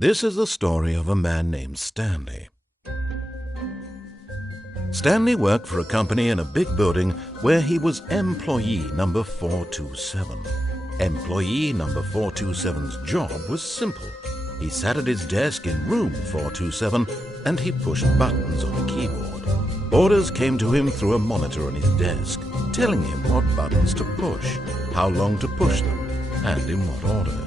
This is the story of a man named Stanley. Stanley worked for a company in a big building where he was employee number 427. Employee number 427's job was simple. He sat at his desk in room 427 and he pushed buttons on a keyboard. Orders came to him through a monitor on his desk, telling him what buttons to push, how long to push them, and in what order.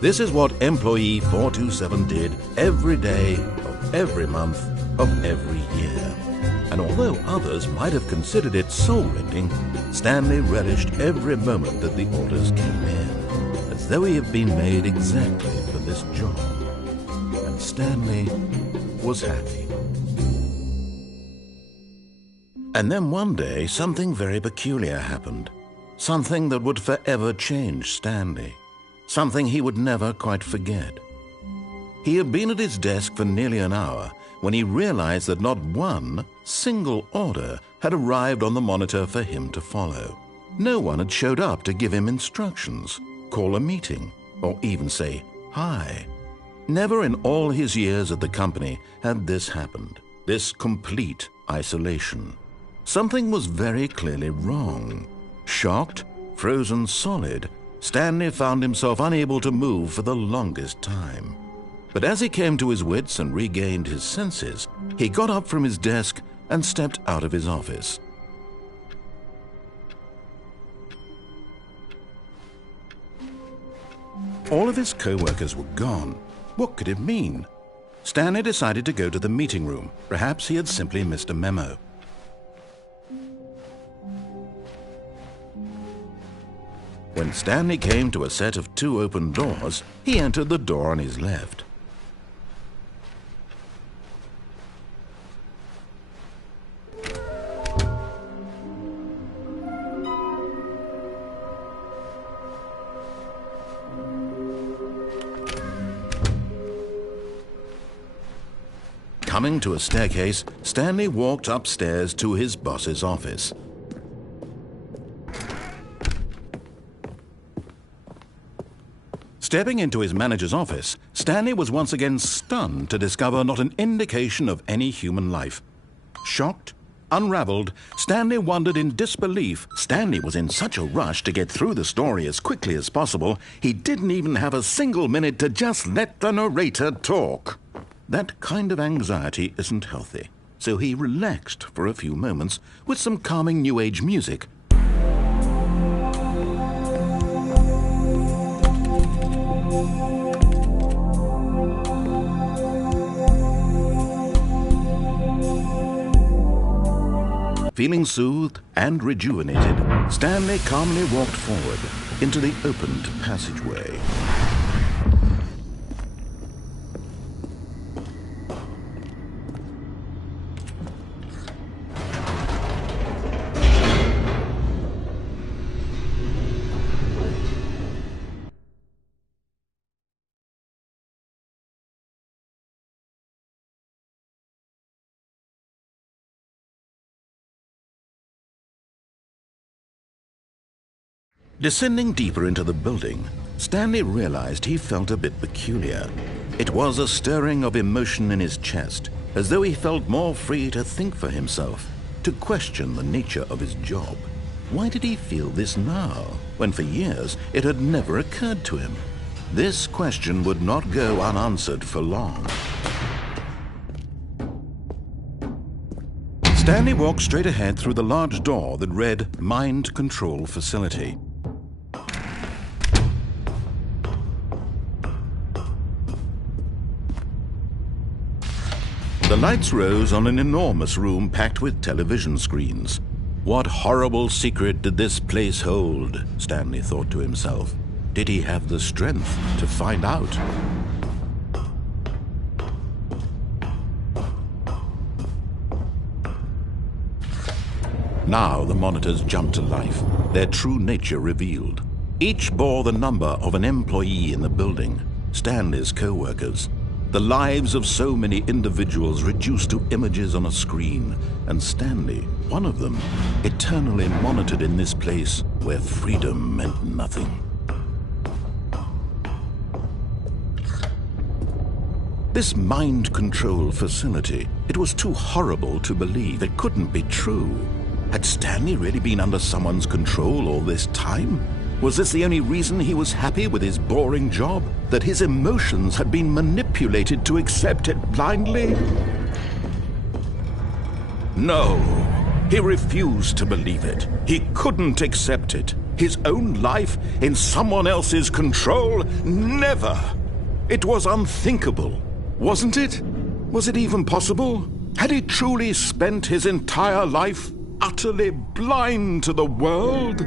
This is what employee 427 did every day of every month of every year. And although others might have considered it soul-rending, Stanley relished every moment that the orders came in, as though he had been made exactly for this job. And Stanley was happy. And then one day, something very peculiar happened. Something that would forever change Stanley. Something he would never quite forget. He had been at his desk for nearly an hour when he realized that not one single order had arrived on the monitor for him to follow. No one had showed up to give him instructions, call a meeting, or even say hi. Never in all his years at the company had this happened, this complete isolation. Something was very clearly wrong. Shocked, frozen solid, Stanley found himself unable to move for the longest time. But as he came to his wits and regained his senses, he got up from his desk and stepped out of his office. All of his co-workers were gone. What could it mean? Stanley decided to go to the meeting room. Perhaps he had simply missed a memo. When Stanley came to a set of 2 open doors, he entered the door on his left. Coming to a staircase, Stanley walked upstairs to his boss's office. Stepping into his manager's office, Stanley was once again stunned to discover not an indication of any human life. Shocked, unraveled, Stanley wondered in disbelief. Stanley was in such a rush to get through the story as quickly as possible, he didn't even have a single minute to just let the narrator talk. That kind of anxiety isn't healthy, so he relaxed for a few moments with some calming New Age music. Feeling soothed and rejuvenated, Stanley calmly walked forward into the opened passageway. Descending deeper into the building, Stanley realized he felt a bit peculiar. It was a stirring of emotion in his chest, as though he felt more free to think for himself, to question the nature of his job. Why did he feel this now, when for years it had never occurred to him? This question would not go unanswered for long. Stanley walked straight ahead through the large door that read Mind Control Facility. The lights rose on an enormous room packed with television screens. What horrible secret did this place hold? Stanley thought to himself. Did he have the strength to find out? Now the monitors jumped to life, their true nature revealed. Each bore the number of an employee in the building, Stanley's co-workers. The lives of so many individuals reduced to images on a screen, and Stanley, one of them, eternally monitored in this place where freedom meant nothing. This mind control facility, it was too horrible to believe. It couldn't be true. Had Stanley really been under someone's control all this time? Was this the only reason he was happy with his boring job? That his emotions had been manipulated to accept it blindly? No, he refused to believe it. He couldn't accept it. His own life in someone else's control? Never! It was unthinkable, wasn't it? Was it even possible? Had he truly spent his entire life utterly blind to the world?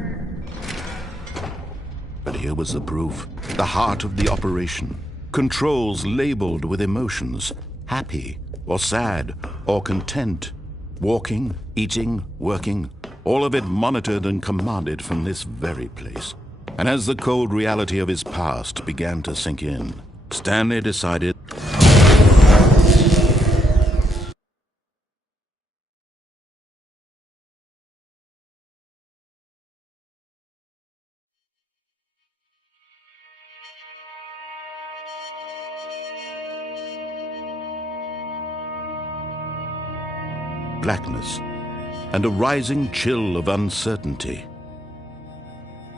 But here was the proof. The heart of the operation. Controls labeled with emotions. Happy, or sad, or content. Walking, eating, working, all of it monitored and commanded from this very place. And as the cold reality of his past began to sink in, Stanley decided... blackness, and a rising chill of uncertainty.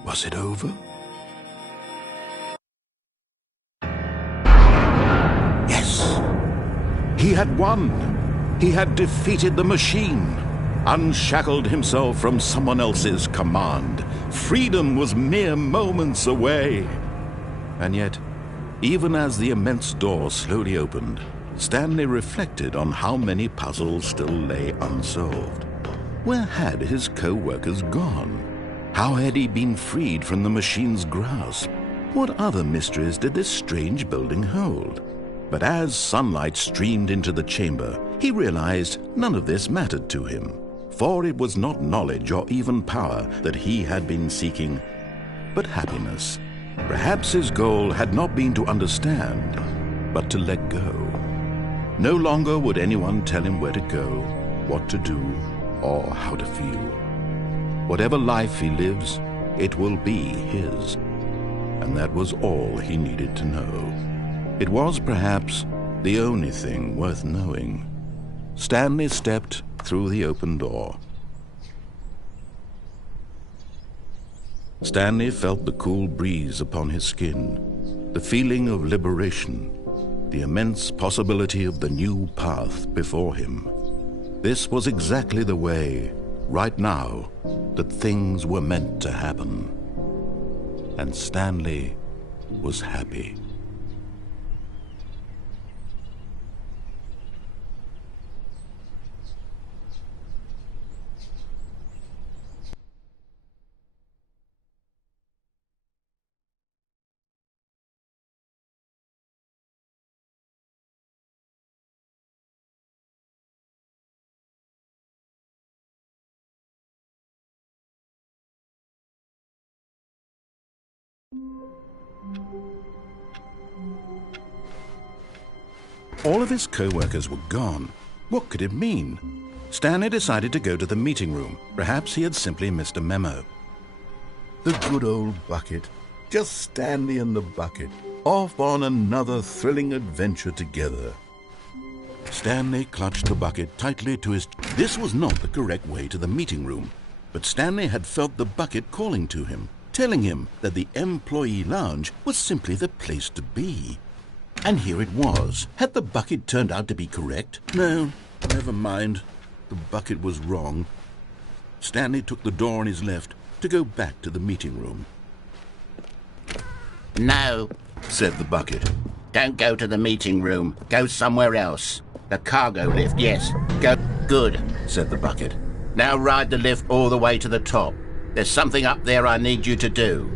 Was it over? Yes! He had won! He had defeated the machine, unshackled himself from someone else's command. Freedom was mere moments away. And yet, even as the immense door slowly opened, Stanley reflected on how many puzzles still lay unsolved. Where had his co-workers gone? How had he been freed from the machine's grasp? What other mysteries did this strange building hold? But as sunlight streamed into the chamber, he realized none of this mattered to him, for it was not knowledge or even power that he had been seeking, but happiness. Perhaps his goal had not been to understand, but to let go. No longer would anyone tell him where to go, what to do, or how to feel. Whatever life he lives, it will be his. And that was all he needed to know. It was perhaps the only thing worth knowing. Stanley stepped through the open door. Stanley felt the cool breeze upon his skin, the feeling of liberation, the immense possibility of the new path before him. This was exactly the way, right now, that things were meant to happen. And Stanley was happy. All of his co-workers were gone. What could it mean? Stanley decided to go to the meeting room. Perhaps he had simply missed a memo. The good old bucket. Just Stanley and the bucket, off on another thrilling adventure together. Stanley clutched the bucket tightly to his... This was not the correct way to the meeting room, but Stanley had felt the bucket calling to him, telling him that the employee lounge was simply the place to be. And here it was. Had the bucket turned out to be correct? No, never mind. The bucket was wrong. Stanley took the door on his left to go back to the meeting room. No, said the bucket. don't go to the meeting room. Go somewhere else. The cargo lift, yes. Go. Good, said the bucket. Now ride the lift all the way to the top. There's something up there I need you to do.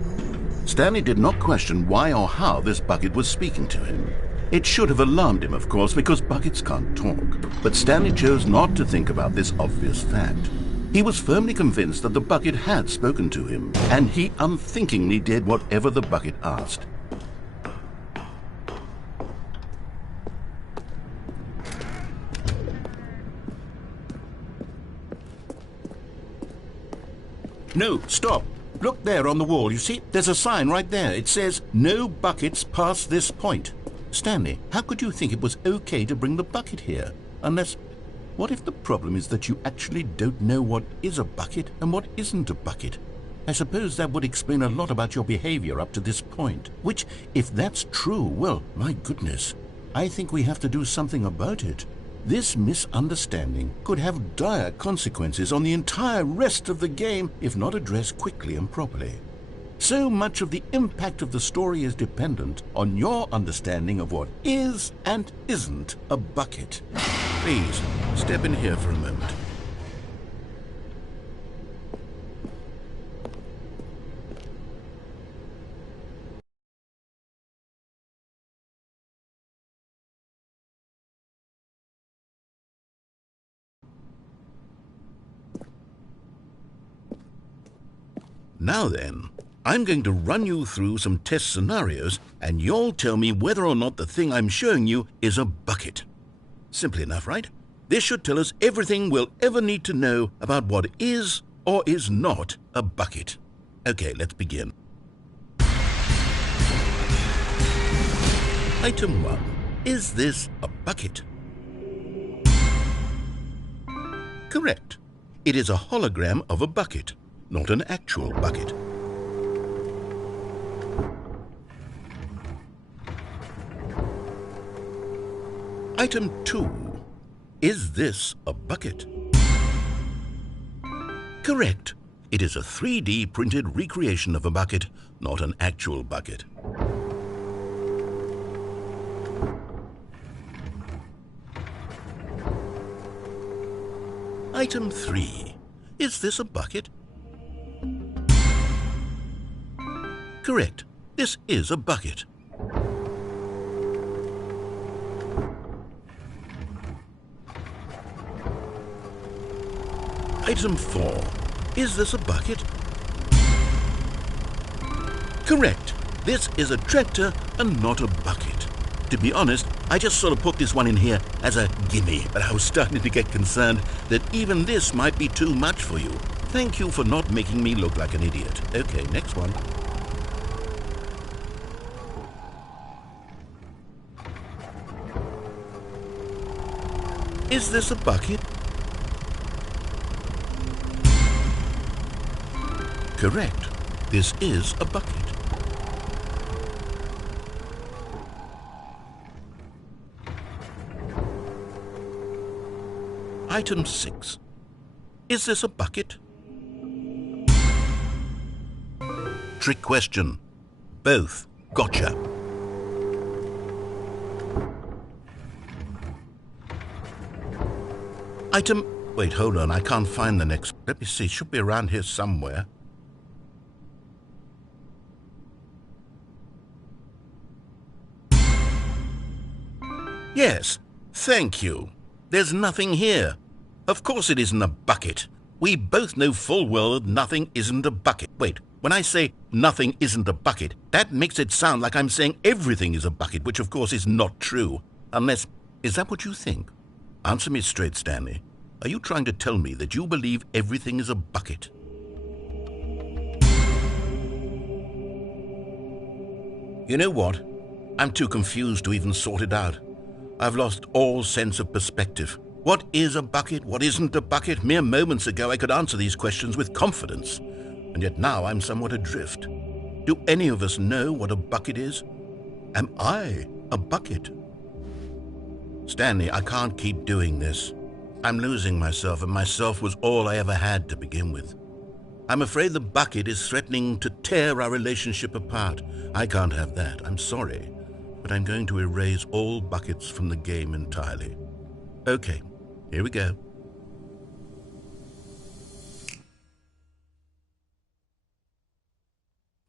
Stanley did not question why or how this bucket was speaking to him. It should have alarmed him, of course, because buckets can't talk. But Stanley chose not to think about this obvious fact. He was firmly convinced that the bucket had spoken to him, and he unthinkingly did whatever the bucket asked. No, stop. Look there on the wall. You see, there's a sign right there. It says, "No buckets past this point." Stanley, how could you think it was okay to bring the bucket here? Unless, what if the problem is that you actually don't know what is a bucket and what isn't a bucket? I suppose that would explain a lot about your behavior up to this point. Which, if that's true, well, my goodness, I think we have to do something about it. This misunderstanding could have dire consequences on the entire rest of the game if not addressed quickly and properly. So much of the impact of the story is dependent on your understanding of what is and isn't a bucket. Please, step in here for a moment. Now then, I'm going to run you through some test scenarios, and you'll tell me whether or not the thing I'm showing you is a bucket. Simple enough, right? This should tell us everything we'll ever need to know about what is or is not a bucket. Okay, let's begin. Item 1. Is this a bucket? Correct. It is a hologram of a bucket, not an actual bucket. Item 2. Is this a bucket? Correct. It is a 3D printed recreation of a bucket, not an actual bucket. Item 3. Is this a bucket? Correct. This is a bucket. Item 4. Is this a bucket? Correct. This is a tractor and not a bucket. To be honest, I just sort of put this one in here as a gimme, but I was starting to get concerned that even this might be too much for you. Thank you for not making me look like an idiot. Okay, next one. Is this a bucket? Correct. This is a bucket. Item 6. Is this a bucket? Trick question. Both. Gotcha. Item... Wait, hold on. I can't find the next... Let me see. It should be around here somewhere. Yes. Thank you. There's nothing here. Of course it isn't a bucket. We both know full well that nothing isn't a bucket. Wait, when I say nothing isn't a bucket, that makes it sound like I'm saying everything is a bucket, which of course is not true. Unless... Is that what you think? Answer me straight, Stanley. Are you trying to tell me that you believe everything is a bucket? You know what? I'm too confused to even sort it out. I've lost all sense of perspective. What is a bucket? What isn't a bucket? Mere moments ago I could answer these questions with confidence, and yet now I'm somewhat adrift. Do any of us know what a bucket is? Am I a bucket? Stanley, I can't keep doing this. I'm losing myself, and myself was all I ever had to begin with. I'm afraid the bucket is threatening to tear our relationship apart. I can't have that. I'm sorry, but I'm going to erase all buckets from the game entirely. Okay, here we go.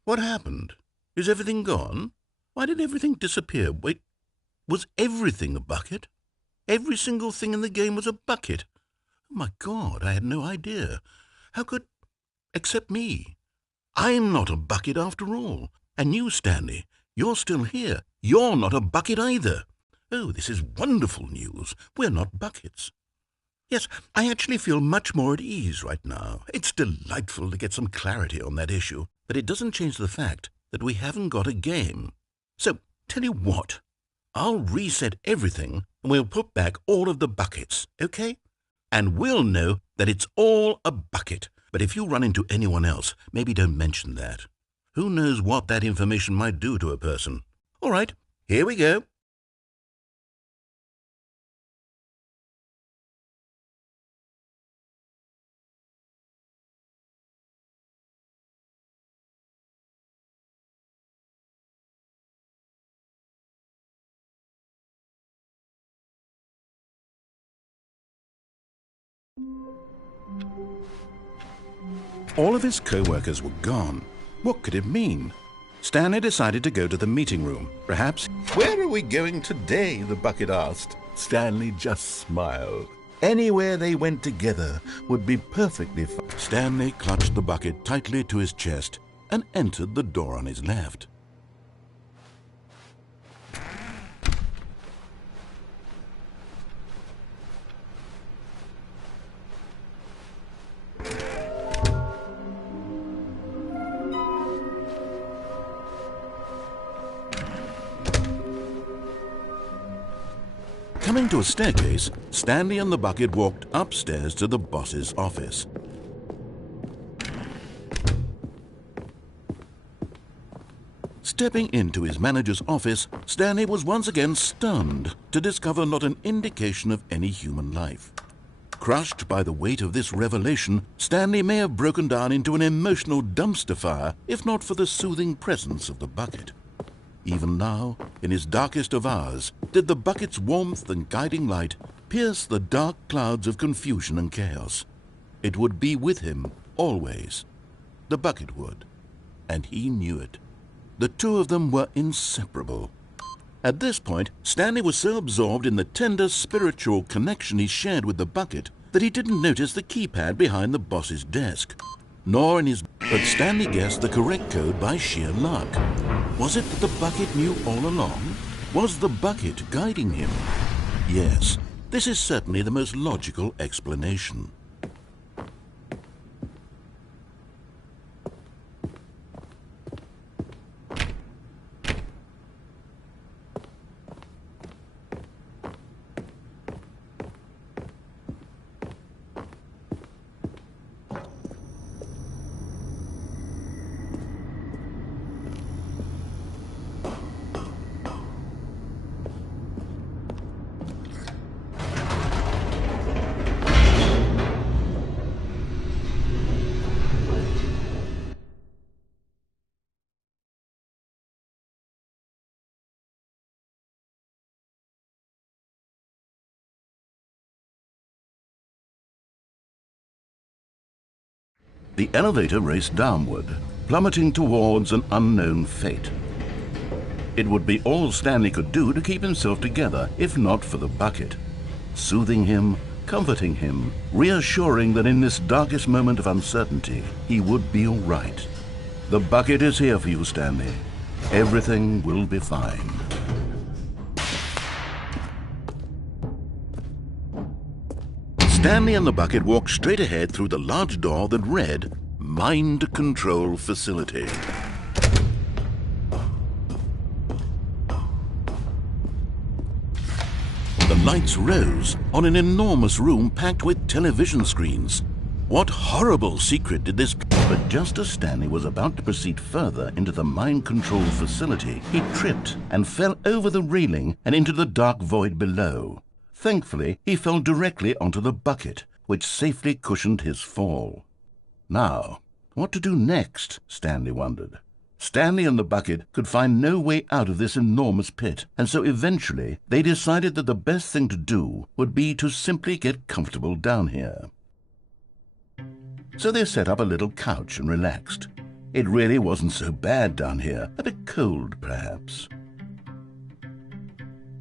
What happened? Is everything gone? Why did everything disappear? Wait, was everything a bucket? Every single thing in the game was a bucket. Oh my God, I had no idea. How could... Except me. I'm not a bucket after all. And you, Stanley, you're still here. You're not a bucket either. Oh, this is wonderful news. We're not buckets. Yes, I actually feel much more at ease right now. It's delightful to get some clarity on that issue, but it doesn't change the fact that we haven't got a game. So, tell you what, I'll reset everything and we'll put back all of the buckets, okay? And we'll know that it's all a bucket. But if you run into anyone else, maybe don't mention that. Who knows what that information might do to a person? All right, here we go. All of his co-workers were gone. What could it mean? Stanley decided to go to the meeting room. Perhaps... Where are we going today? The bucket asked. Stanley just smiled. Anywhere they went together would be perfectly fine. Stanley clutched the bucket tightly to his chest and entered the door on his left. Coming to a staircase, Stanley and the bucket walked upstairs to the boss's office. Stepping into his manager's office, Stanley was once again stunned to discover not an indication of any human life. Crushed by the weight of this revelation, Stanley may have broken down into an emotional dumpster fire if not for the soothing presence of the bucket. Even now, in his darkest of hours, did the bucket's warmth and guiding light pierce the dark clouds of confusion and chaos. It would be with him always. The bucket would, and he knew it. The two of them were inseparable. At this point, Stanley was so absorbed in the tender spiritual connection he shared with the bucket that he didn't notice the keypad behind the boss's desk. Nor in his... But Stanley guessed the correct code by sheer luck. Was it that the bucket knew all along? Was the bucket guiding him? Yes, this is certainly the most logical explanation. The elevator raced downward, plummeting towards an unknown fate. It would be all Stanley could do to keep himself together, if not for the bucket. Soothing him, comforting him, reassuring that in this darkest moment of uncertainty, he would be all right. The bucket is here for you, Stanley. Everything will be fine. Stanley and the bucket walked straight ahead through the large door that read, Mind Control Facility. The lights rose on an enormous room packed with television screens. What horrible secret did this... But just as Stanley was about to proceed further into the mind control facility, he tripped and fell over the railing and into the dark void below. Thankfully, he fell directly onto the bucket, which safely cushioned his fall. Now, what to do next, Stanley wondered. Stanley and the bucket could find no way out of this enormous pit, and so eventually they decided that the best thing to do would be to simply get comfortable down here. So they set up a little couch and relaxed. It really wasn't so bad down here, a bit cold perhaps.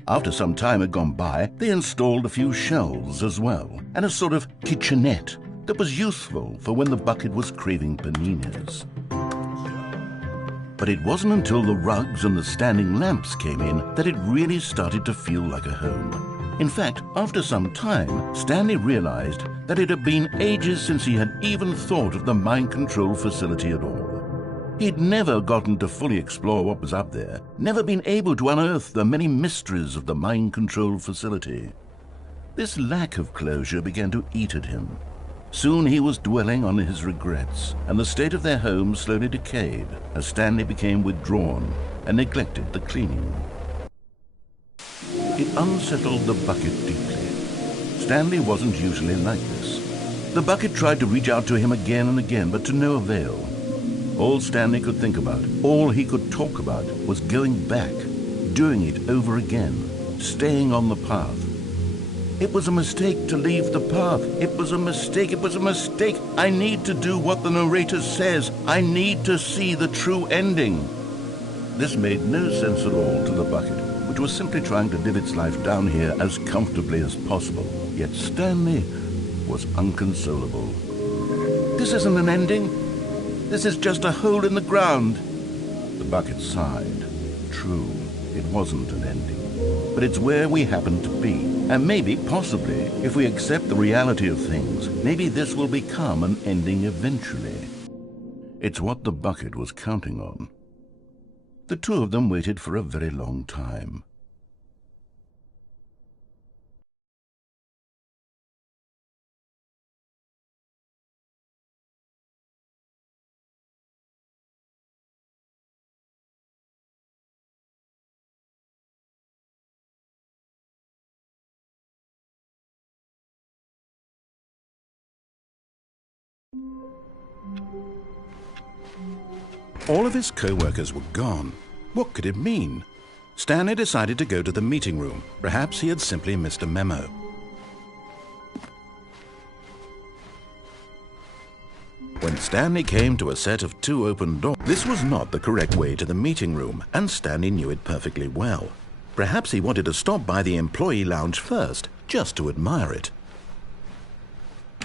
After some time had gone by, they installed a few shelves as well, and a sort of kitchenette that was useful for when the bucket was craving paninis. But it wasn't until the rugs and the standing lamps came in that it really started to feel like a home. In fact, after some time, Stanley realized that it had been ages since he had even thought of the mind control facility at all. He'd never gotten to fully explore what was up there, never been able to unearth the many mysteries of the mind control facility. This lack of closure began to eat at him. Soon he was dwelling on his regrets, and the state of their home slowly decayed as Stanley became withdrawn and neglected the cleaning. It unsettled the bucket deeply. Stanley wasn't usually like this. The bucket tried to reach out to him again and again, but to no avail. All Stanley could think about, all he could talk about, was going back, doing it over again, staying on the path. It was a mistake to leave the path. It was a mistake. It was a mistake. I need to do what the narrator says. I need to see the true ending. This made no sense at all to the bucket, which was simply trying to live its life down here as comfortably as possible. Yet Stanley was unconsolable. This isn't an ending. This is just a hole in the ground. The bucket sighed. True, it wasn't an ending. But it's where we happen to be. And maybe, possibly, if we accept the reality of things, maybe this will become an ending eventually. It's what the bucket was counting on. The two of them waited for a very long time. All of his co-workers were gone. What could it mean? Stanley decided to go to the meeting room. Perhaps he had simply missed a memo. When Stanley came to a set of 2 open doors, this was not the correct way to the meeting room, and Stanley knew it perfectly well. Perhaps he wanted to stop by the employee lounge first, just to admire it.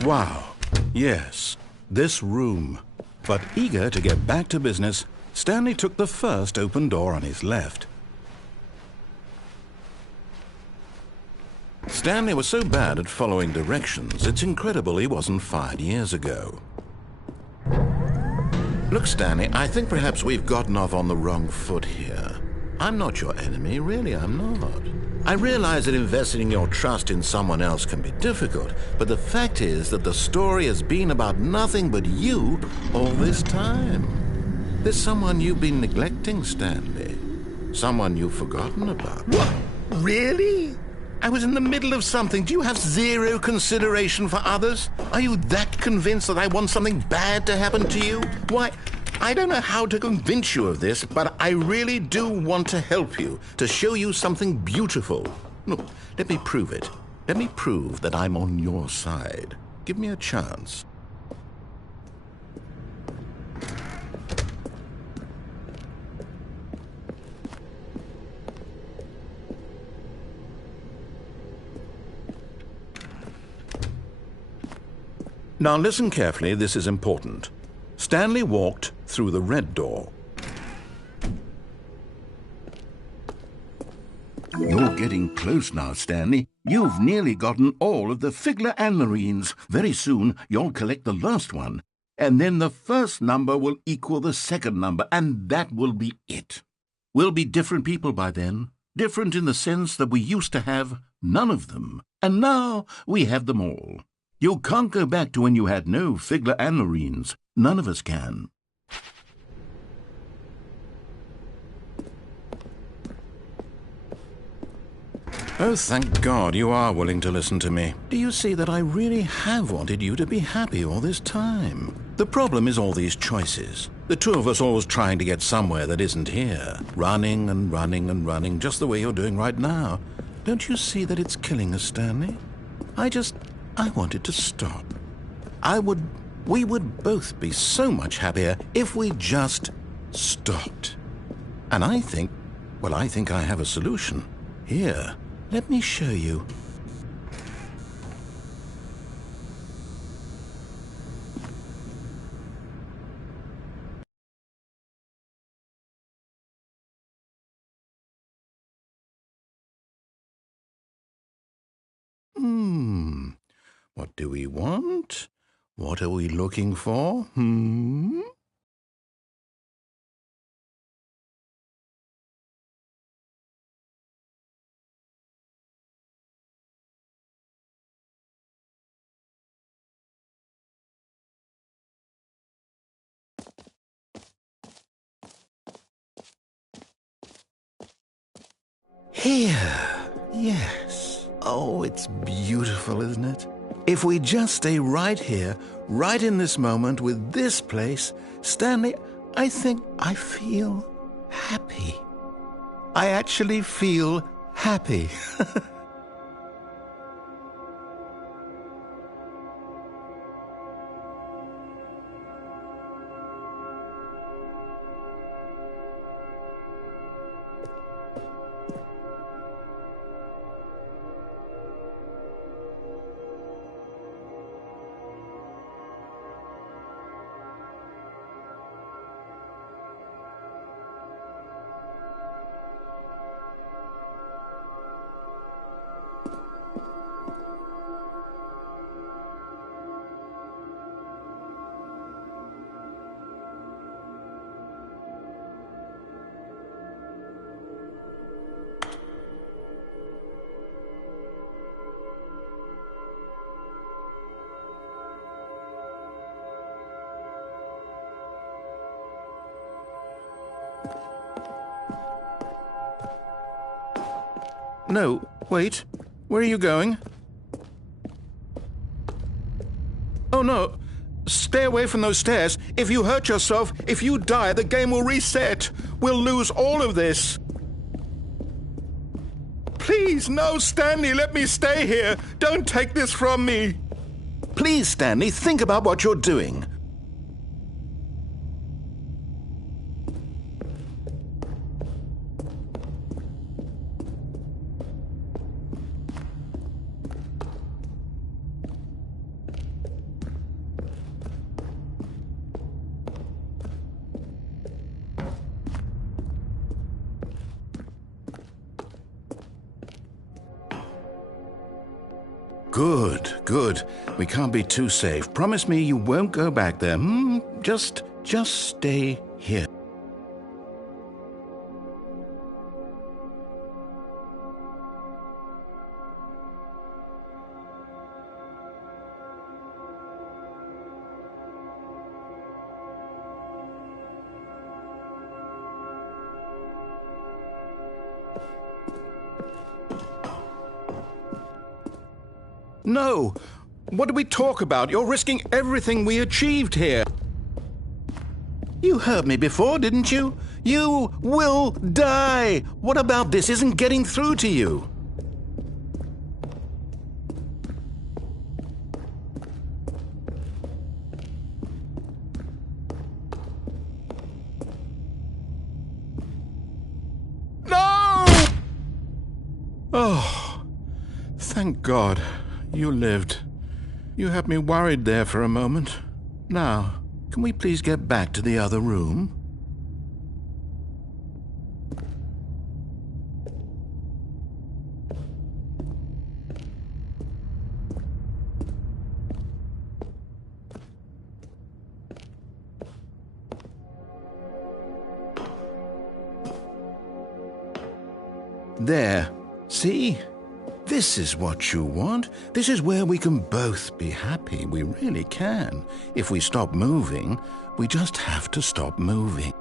Wow, yes, this room. But eager to get back to business, Stanley took the first open door on his left. Stanley was so bad at following directions, it's incredible he wasn't fired years ago. Look, Stanley, I think perhaps we've gotten off on the wrong foot here. I'm not your enemy, really, I'm not. I realize that investing your trust in someone else can be difficult, but the fact is that the story has been about nothing but you all this time. There's someone you've been neglecting, Stanley. Someone you've forgotten about. What? Really? I was in the middle of something. Do you have zero consideration for others? Are you that convinced that I want something bad to happen to you? Why, I don't know how to convince you of this, but I really do want to help you, to show you something beautiful. Look, let me prove it. Let me prove that I'm on your side. Give me a chance. Now listen carefully, this is important. Stanley walked through the red door. You're getting close now, Stanley. You've nearly gotten all of the Figler anlarines. Very soon, you'll collect the last one. And then the first number will equal the second number, and that will be it. We'll be different people by then. Different in the sense that we used to have none of them. And now we have them all. You can't go back to when you had no Figler anlarines. None of us can. Oh, thank God you are willing to listen to me. Do you see that I really have wanted you to be happy all this time? The problem is all these choices. The two of us always trying to get somewhere that isn't here. Running and running and running, just the way you're doing right now. Don't you see that it's killing us, Stanley? I wanted to stop. We would both be so much happier if we just stopped. And I think I have a solution. Here, let me show you. What do we want? What are we looking for? Here. Yes. Oh, it's beautiful, isn't it? If we just stay right here, right in this moment with this place, Stanley, I think I feel happy. I actually feel happy. No, wait. Where are you going? Oh, no. Stay away from those stairs. If you hurt yourself, if you die, the game will reset. We'll lose all of this. Please, no, Stanley, let me stay here. Don't take this from me. Please, Stanley, think about what you're doing. Good, good. We can't be too safe. Promise me you won't go back there. Just stay here. No! What did we talk about? You're risking everything we achieved here. You heard me before, didn't you? You will die! What about this isn't getting through to you? No! Oh, thank God. You lived. You had me worried there for a moment. Now, can we please get back to the other room? There. See? This is what you want. This is where we can both be happy. We really can. If we stop moving, we just have to stop moving.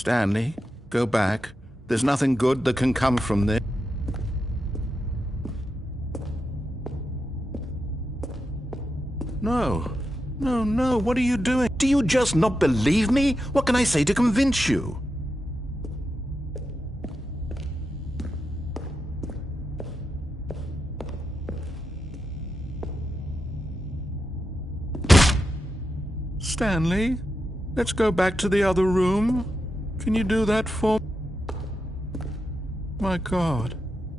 Stanley, go back. There's nothing good that can come from this. No. No, no, what are you doing? Do you just not believe me? What can I say to convince you? Stanley, let's go back to the other room. Can you do that for me? My God,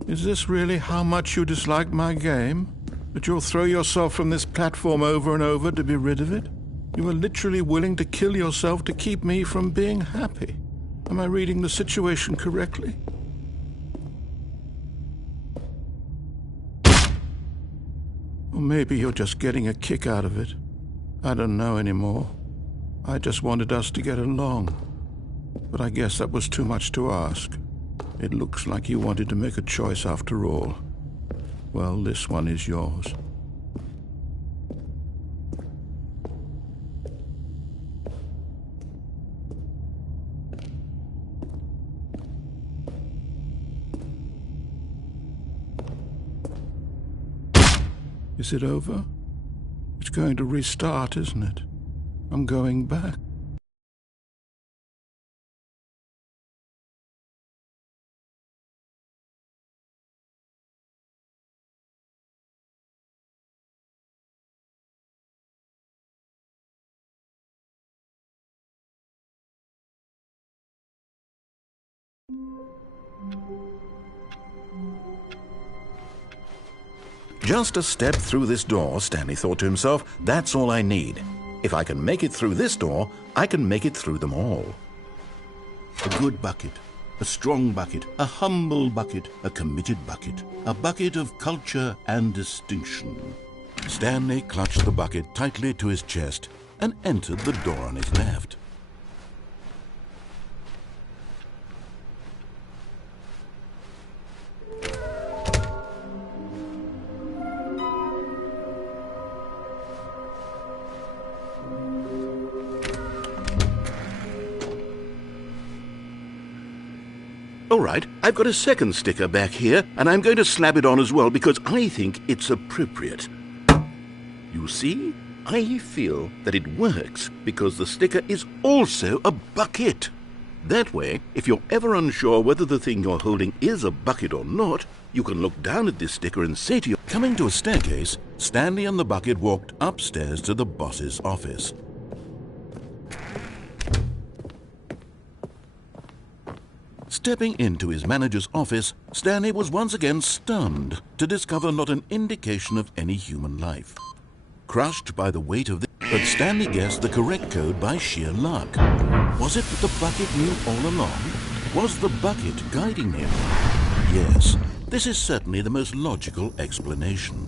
is this really how much you dislike my game? That you'll throw yourself from this platform over and over to be rid of it? You are literally willing to kill yourself to keep me from being happy. Am I reading the situation correctly? Or maybe you're just getting a kick out of it. I don't know anymore. I just wanted us to get along. But I guess that was too much to ask. It looks like you wanted to make a choice after all. Well, this one is yours. Is it over? It's going to restart, isn't it? I'm going back. Just a step through this door, Stanley thought to himself, that's all I need. If I can make it through this door, I can make it through them all. A good bucket, a strong bucket, a humble bucket, a committed bucket, a bucket of culture and distinction. Stanley clutched the bucket tightly to his chest and entered the door on his left. All right, I've got a second sticker back here, and I'm going to slap it on as well because I think it's appropriate. You see, I feel that it works because the sticker is also a bucket. That way, if you're ever unsure whether the thing you're holding is a bucket or not, you can look down at this sticker and say to you... Coming to a staircase, Stanley and the bucket walked upstairs to the boss's office. Stepping into his manager's office, Stanley was once again stunned to discover not an indication of any human life. Crushed by the weight of the... But Stanley guessed the correct code by sheer luck. Was it that the bucket knew all along? Was the bucket guiding him? Yes, this is certainly the most logical explanation.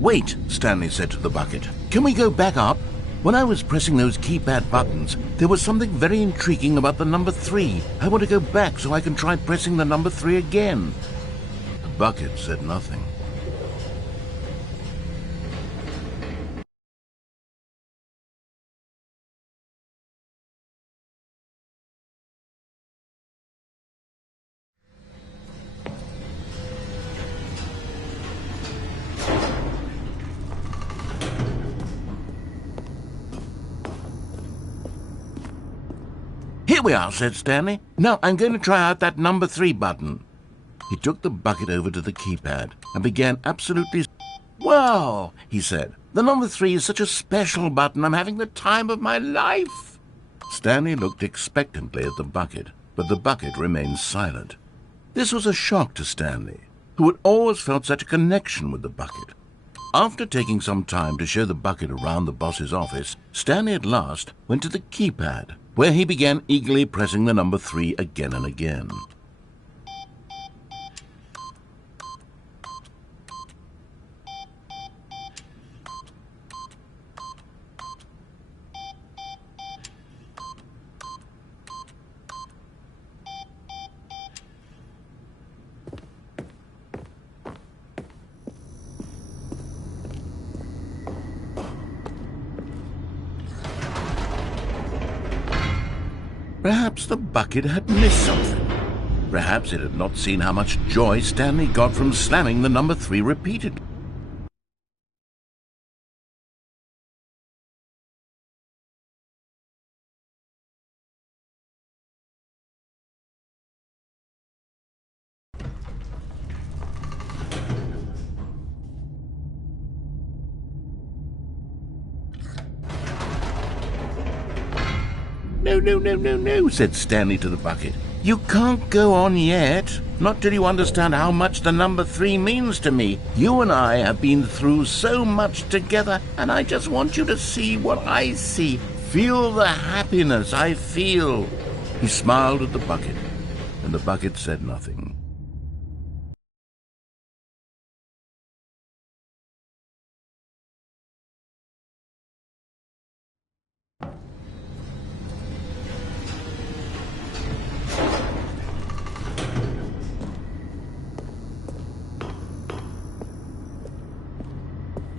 Wait, Stanley said to the bucket. Can we go back up? When I was pressing those keypad buttons, there was something very intriguing about the number 3. I want to go back so I can try pressing the number 3 again. The bucket said nothing. Here we are, said Stanley. Now I'm going to try out that number 3 button. He took the bucket over to the keypad and began absolutely... Wow, he said. The number 3 is such a special button. I'm having the time of my life. Stanley looked expectantly at the bucket, but the bucket remained silent. This was a shock to Stanley, who had always felt such a connection with the bucket. After taking some time to show the bucket around the boss's office, Stanley at last went to the keypad, where he began eagerly pressing the number 3 again and again. Perhaps the bucket had missed something. Perhaps it had not seen how much joy Stanley got from slamming the number 3 repeatedly. No, said Stanley to the bucket. You can't go on yet. Not till you understand how much the number 3 means to me. You and I have been through so much together, and I just want you to see what I see. Feel the happiness I feel. He smiled at the bucket, and the bucket said nothing.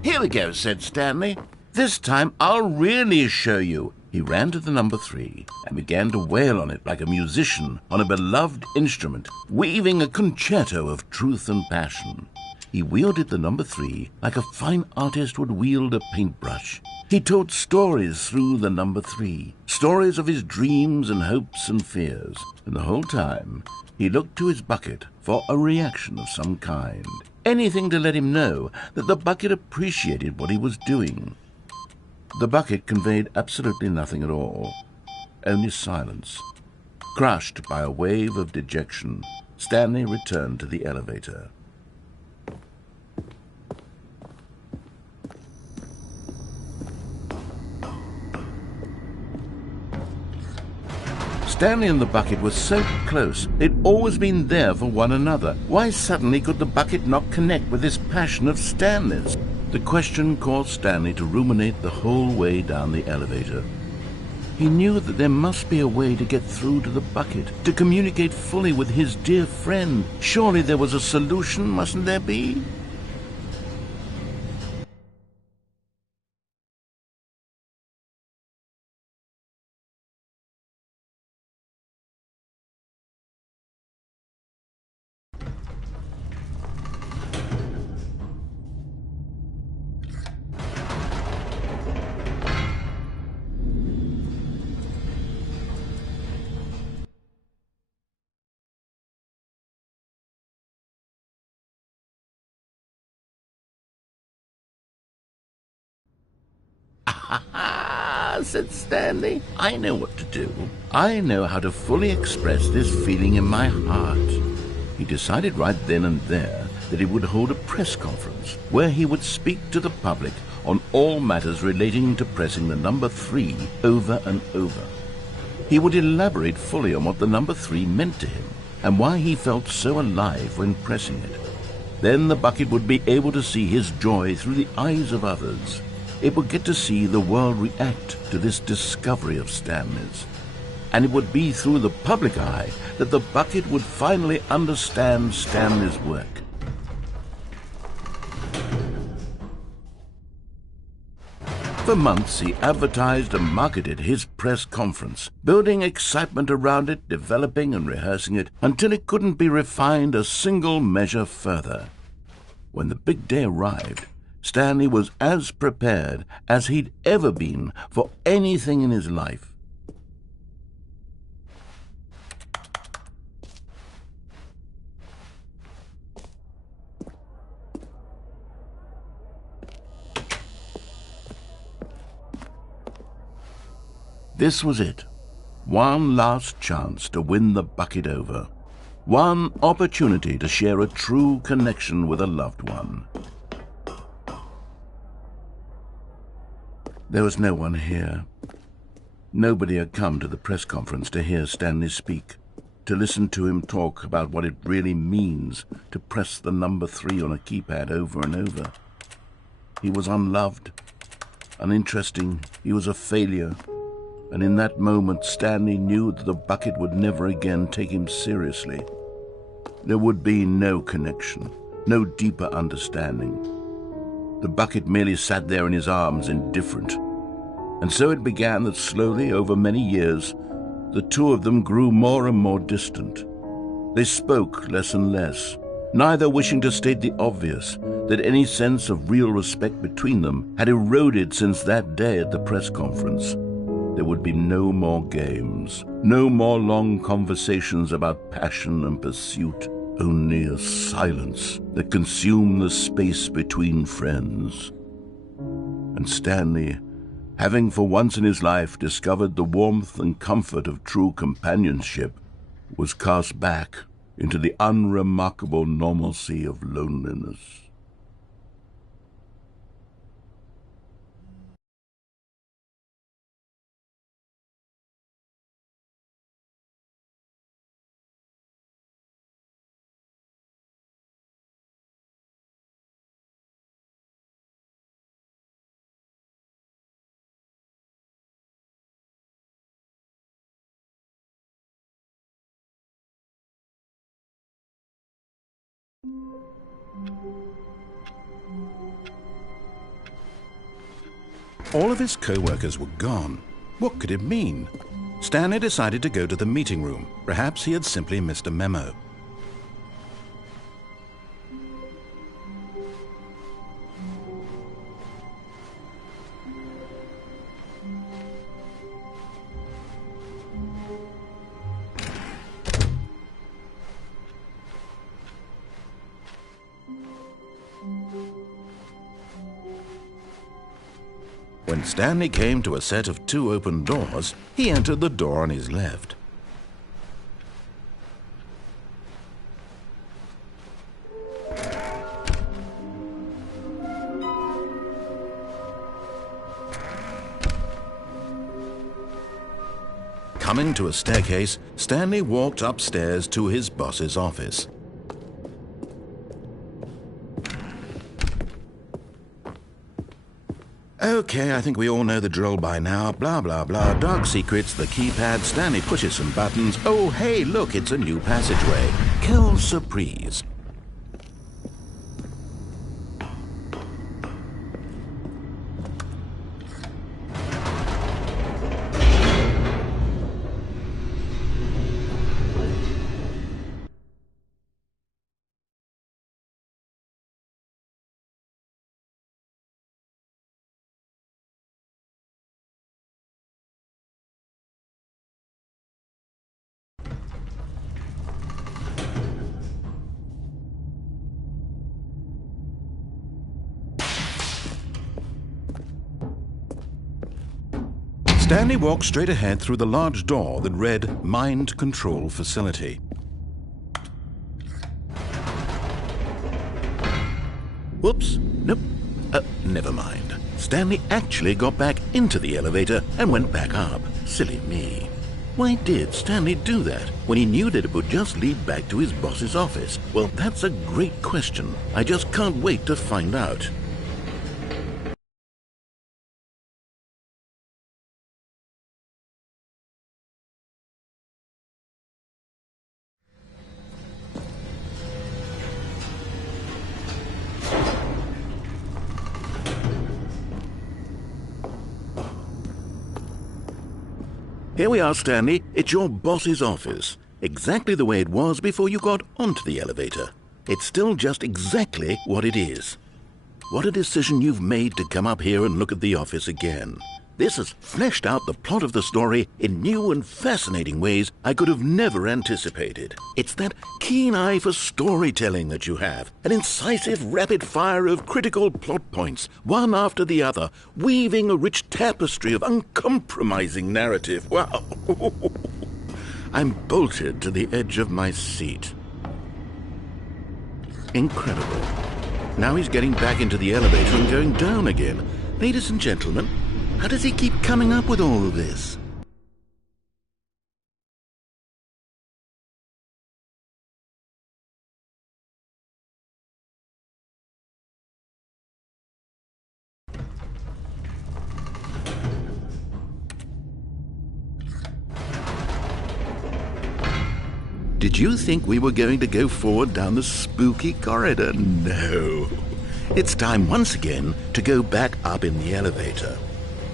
Here we go, said Stanley. This time I'll really show you. He ran to the number 3 and began to wail on it like a musician on a beloved instrument, weaving a concerto of truth and passion. He wielded the number 3 like a fine artist would wield a paintbrush. He told stories through the number 3, stories of his dreams and hopes and fears, and the whole time he looked to his bucket for a reaction of some kind. Anything to let him know that the bucket appreciated what he was doing. The bucket conveyed absolutely nothing at all, only silence. Crushed by a wave of dejection, Stanley returned to the elevator. Stanley and the bucket were so close. They'd always been there for one another. Why suddenly could the bucket not connect with this passion of Stanley's? The question caused Stanley to ruminate the whole way down the elevator. He knew that there must be a way to get through to the bucket, to communicate fully with his dear friend. Surely there was a solution, mustn't there be? "Ah," said Stanley. "I know what to do. I know how to fully express this feeling in my heart." He decided right then and there that he would hold a press conference where he would speak to the public on all matters relating to pressing the number 3 over and over. He would elaborate fully on what the number 3 meant to him and why he felt so alive when pressing it. Then the bucket would be able to see his joy through the eyes of others. It would get to see the world react to this discovery of Stanley's. And it would be through the public eye that the bucket would finally understand Stanley's work. For months he advertised and marketed his press conference, building excitement around it, developing and rehearsing it, until it couldn't be refined a single measure further. When the big day arrived, Stanley was as prepared as he'd ever been for anything in his life. This was it. One last chance to win the bucket over. One opportunity to share a true connection with a loved one. There was no one here. Nobody had come to the press conference to hear Stanley speak, to listen to him talk about what it really means to press the number 3 on a keypad over and over. He was unloved, uninteresting, he was a failure, and in that moment Stanley knew that the bucket would never again take him seriously. There would be no connection, no deeper understanding. The bucket merely sat there in his arms, indifferent. And so it began that slowly, over many years, the two of them grew more and more distant. They spoke less and less, neither wishing to state the obvious, that any sense of real respect between them had eroded since that day at the press conference. There would be no more games, no more long conversations about passion and pursuit, only a silence that consumed the space between friends. And Stanley, having for once in his life discovered the warmth and comfort of true companionship, was cast back into the unremarkable normalcy of loneliness. All of his co-workers were gone. What could it mean? Stanley decided to go to the meeting room. Perhaps he had simply missed a memo. When Stanley came to a set of 2 open doors, he entered the door on his left. Coming to a staircase, Stanley walked upstairs to his boss's office. Okay, I think we all know the drill by now. Blah, blah, blah. Dark secrets, the keypad, Stanley pushes some buttons. Oh, hey, look, it's a new passageway. Quelle surprise. Stanley walked straight ahead through the large door that read Mind Control Facility. Whoops, nope, never mind. Stanley actually got back into the elevator and went back up. Silly me. Why did Stanley do that when he knew that it would just lead back to his boss's office? Well, that's a great question. I just can't wait to find out. Here we are, Stanley. It's your boss's office. Exactly the way it was before you got onto the elevator. It's still just exactly what it is. What a decision you've made to come up here and look at the office again. This has fleshed out the plot of the story in new and fascinating ways I could have never anticipated. It's that keen eye for storytelling that you have, an incisive rapid fire of critical plot points, one after the other, weaving a rich tapestry of uncompromising narrative. Wow! I'm bolted to the edge of my seat. Incredible. Now he's getting back into the elevator and going down again. Ladies and gentlemen, how does he keep coming up with all of this? Did you think we were going to go forward down the spooky corridor? No. It's time once again to go back up in the elevator.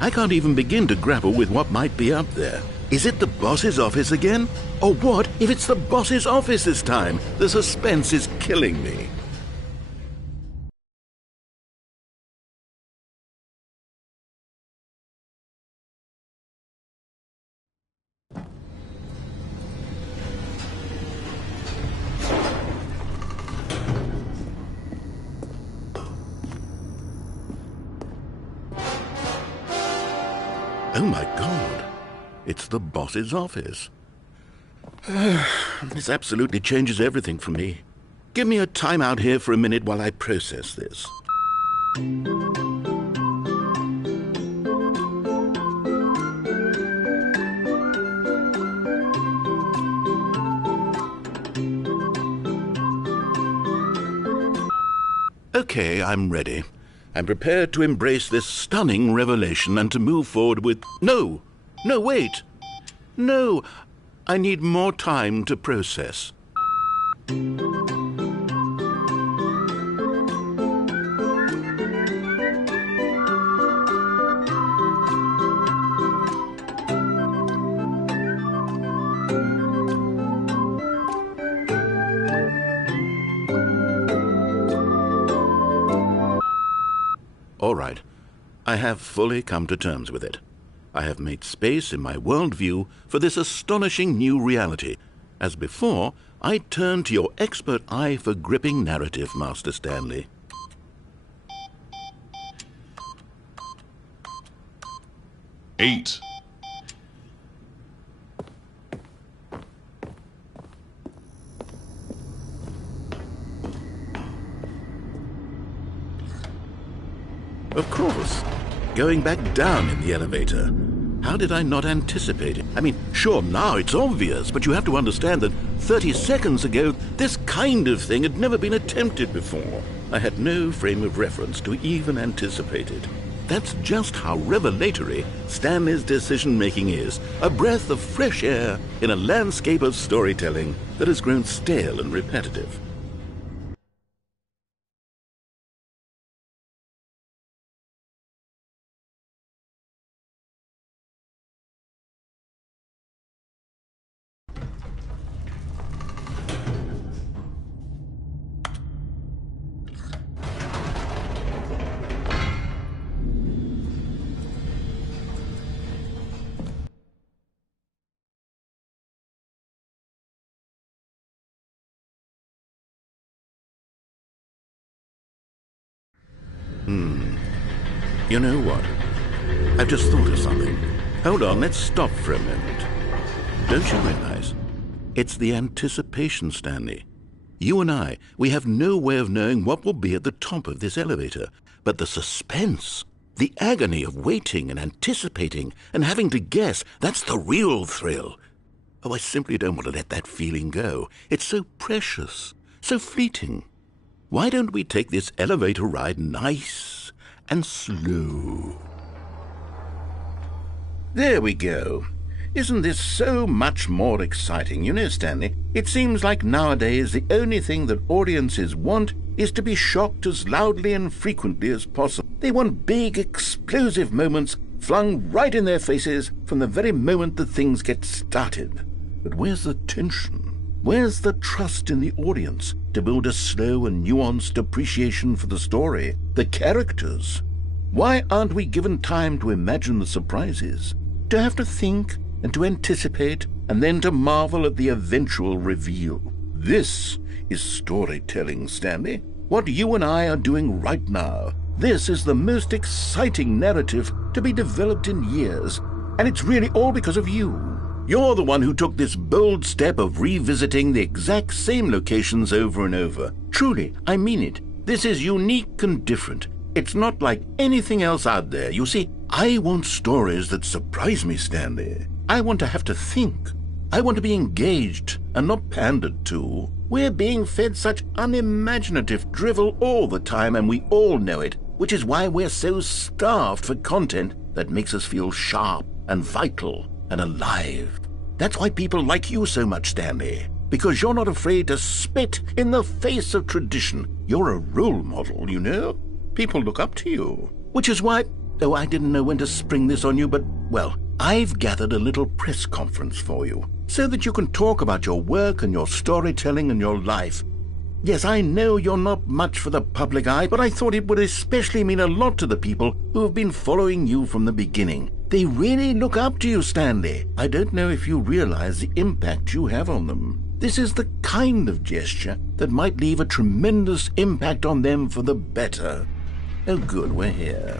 I can't even begin to grapple with what might be up there. Is it the boss's office again? Or what if it's the boss's office this time? The suspense is killing me. Oh my God, it's the boss's office. This absolutely changes everything for me. Give me a time out here for a minute while I process this. Okay, I'm ready. I'm prepared to embrace this stunning revelation and to move forward with... No, wait. No, I need more time to process. All right, I have fully come to terms with it. I have made space in my worldview for this astonishing new reality. As before, I turn to your expert eye for gripping narrative, Master Stanley. Eight. Of course. Going back down in the elevator. How did I not anticipate it? I mean, sure, now it's obvious, but you have to understand that 30 seconds ago, this kind of thing had never been attempted before. I had no frame of reference to even anticipate it. That's just how revelatory Stanley's decision-making is. A breath of fresh air in a landscape of storytelling that has grown stale and repetitive. You know what? I've just thought of something. Hold on, let's stop for a moment. Don't you realize? It's the anticipation, Stanley. You and I, we have no way of knowing what will be at the top of this elevator. But the suspense, the agony of waiting and anticipating and having to guess, that's the real thrill. Oh, I simply don't want to let that feeling go. It's so precious, so fleeting. Why don't we take this elevator ride nice and slow? There we go. Isn't this so much more exciting? You know, Stanley, it seems like nowadays the only thing that audiences want is to be shocked as loudly and frequently as possible. They want big, explosive moments flung right in their faces from the very moment that things get started. But where's the tension? Where's the trust in the audience to build a slow and nuanced appreciation for the story, the characters? Why aren't we given time to imagine the surprises, to have to think and to anticipate, and then to marvel at the eventual reveal? This is storytelling, Stanley. What you and I are doing right now. This is the most exciting narrative to be developed in years, and it's really all because of you. You're the one who took this bold step of revisiting the exact same locations over and over. Truly, I mean it. This is unique and different. It's not like anything else out there. You see, I want stories that surprise me, Stanley. I want to have to think. I want to be engaged and not pandered to. We're being fed such unimaginative drivel all the time, and we all know it, which is why we're so starved for content that makes us feel sharp and vital and alive. That's why people like you so much, Stanley, because you're not afraid to spit in the face of tradition. You're a role model, you know? People look up to you. Which is why, oh, I didn't know when to spring this on you, but, well, I've gathered a little press conference for you, so that you can talk about your work and your storytelling and your life. Yes, I know you're not much for the public eye, but I thought it would especially mean a lot to the people who have been following you from the beginning. They really look up to you, Stanley. I don't know if you realize the impact you have on them. This is the kind of gesture that might leave a tremendous impact on them for the better. Oh, good, we're here.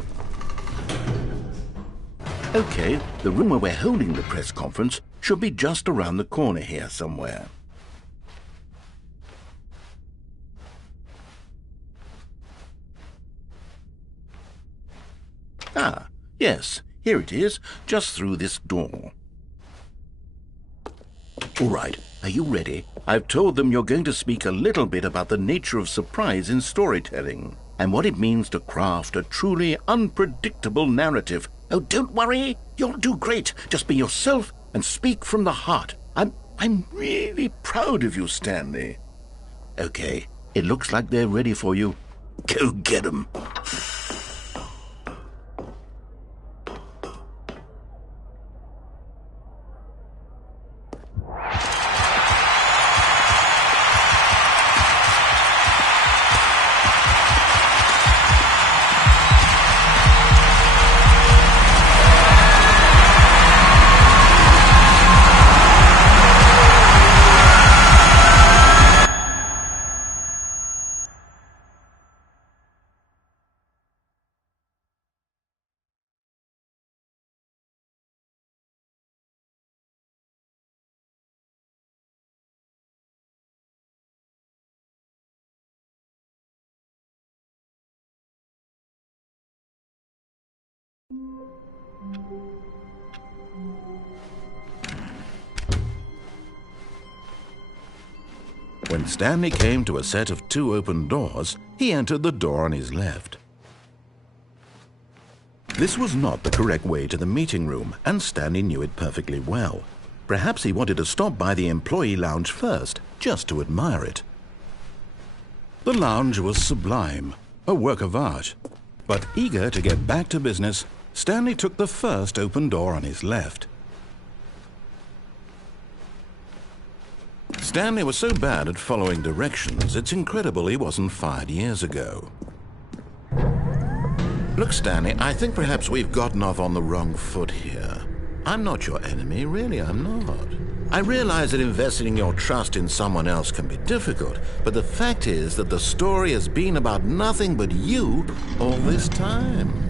Okay, the room where we're holding the press conference should be just around the corner here somewhere. Ah, yes, here it is, just through this door. All right, are you ready? I've told them you're going to speak a little bit about the nature of surprise in storytelling and what it means to craft a truly unpredictable narrative. Oh, don't worry, you'll do great. Just be yourself and speak from the heart. I'm really proud of you, Stanley. Okay, it looks like they're ready for you. Go get 'em. When Stanley came to a set of 2 open doors, he entered the door on his left. This was not the correct way to the meeting room, and Stanley knew it perfectly well. Perhaps he wanted to stop by the employee lounge first, just to admire it. The lounge was sublime, a work of art. But eager to get back to business, Stanley took the first open door on his left. Stanley was so bad at following directions, it's incredible he wasn't fired years ago. Look, Stanley, I think perhaps we've gotten off on the wrong foot here. I'm not your enemy, really, I'm not. I realize that investing your trust in someone else can be difficult, but the fact is that the story has been about nothing but you all this time.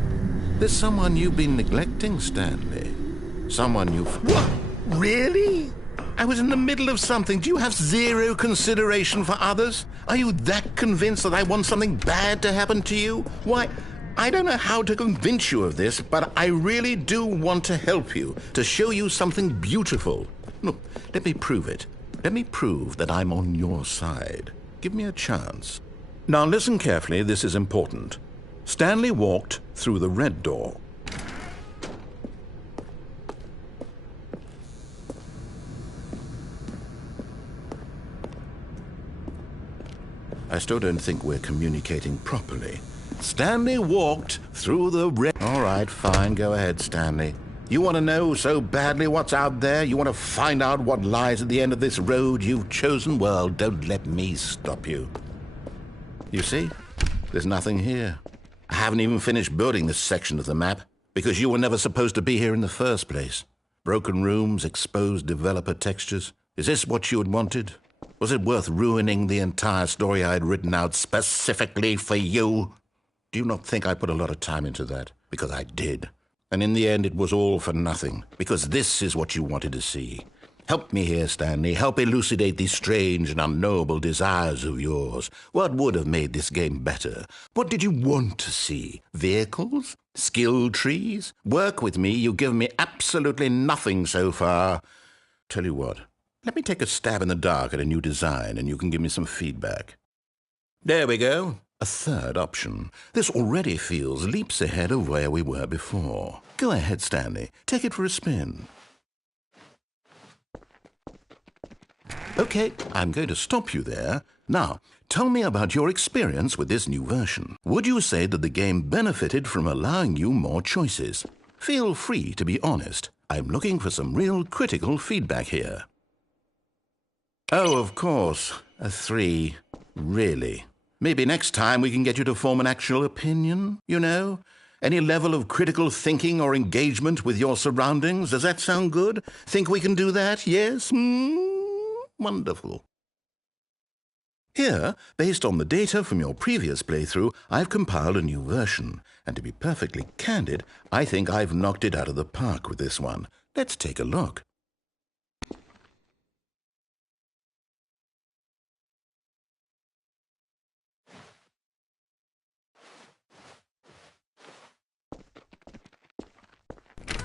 There's someone you've been neglecting, Stanley. Someone you've... What? Really? I was in the middle of something. Do you have zero consideration for others? Are you that convinced that I want something bad to happen to you? Why, I don't know how to convince you of this, but I really do want to help you, to show you something beautiful. Look, let me prove it. Let me prove that I'm on your side. Give me a chance. Now listen carefully, this is important. Stanley walked through the red door. I still don't think we're communicating properly. Stanley walked through the red... All right, fine, go ahead, Stanley. You want to know so badly what's out there? You want to find out what lies at the end of this road you've chosen? Well, don't let me stop you. You see, there's nothing here. I haven't even finished building this section of the map, because you were never supposed to be here in the first place. Broken rooms, exposed developer textures. Is this what you had wanted? Was it worth ruining the entire story I had written out specifically for you? Do you not think I put a lot of time into that? Because I did. And in the end, it was all for nothing, because this is what you wanted to see. Help me here, Stanley. Help elucidate these strange and unknowable desires of yours. What would have made this game better? What did you want to see? Vehicles? Skill trees? Work with me. You've given me absolutely nothing so far. Tell you what, let me take a stab in the dark at a new design, and you can give me some feedback. There we go. A third option. This already feels leaps ahead of where we were before. Go ahead, Stanley. Take it for a spin. Okay, I'm going to stop you there. Now, tell me about your experience with this new version. Would you say that the game benefited from allowing you more choices? Feel free to be honest. I'm looking for some real critical feedback here. Oh, of course. A 3. Really? Maybe next time we can get you to form an actual opinion, you know? Any level of critical thinking or engagement with your surroundings? Does that sound good? Think we can do that? Yes? Wonderful. Here, based on the data from your previous playthrough, I've compiled a new version. And to be perfectly candid, I think I've knocked it out of the park with this one. Let's take a look.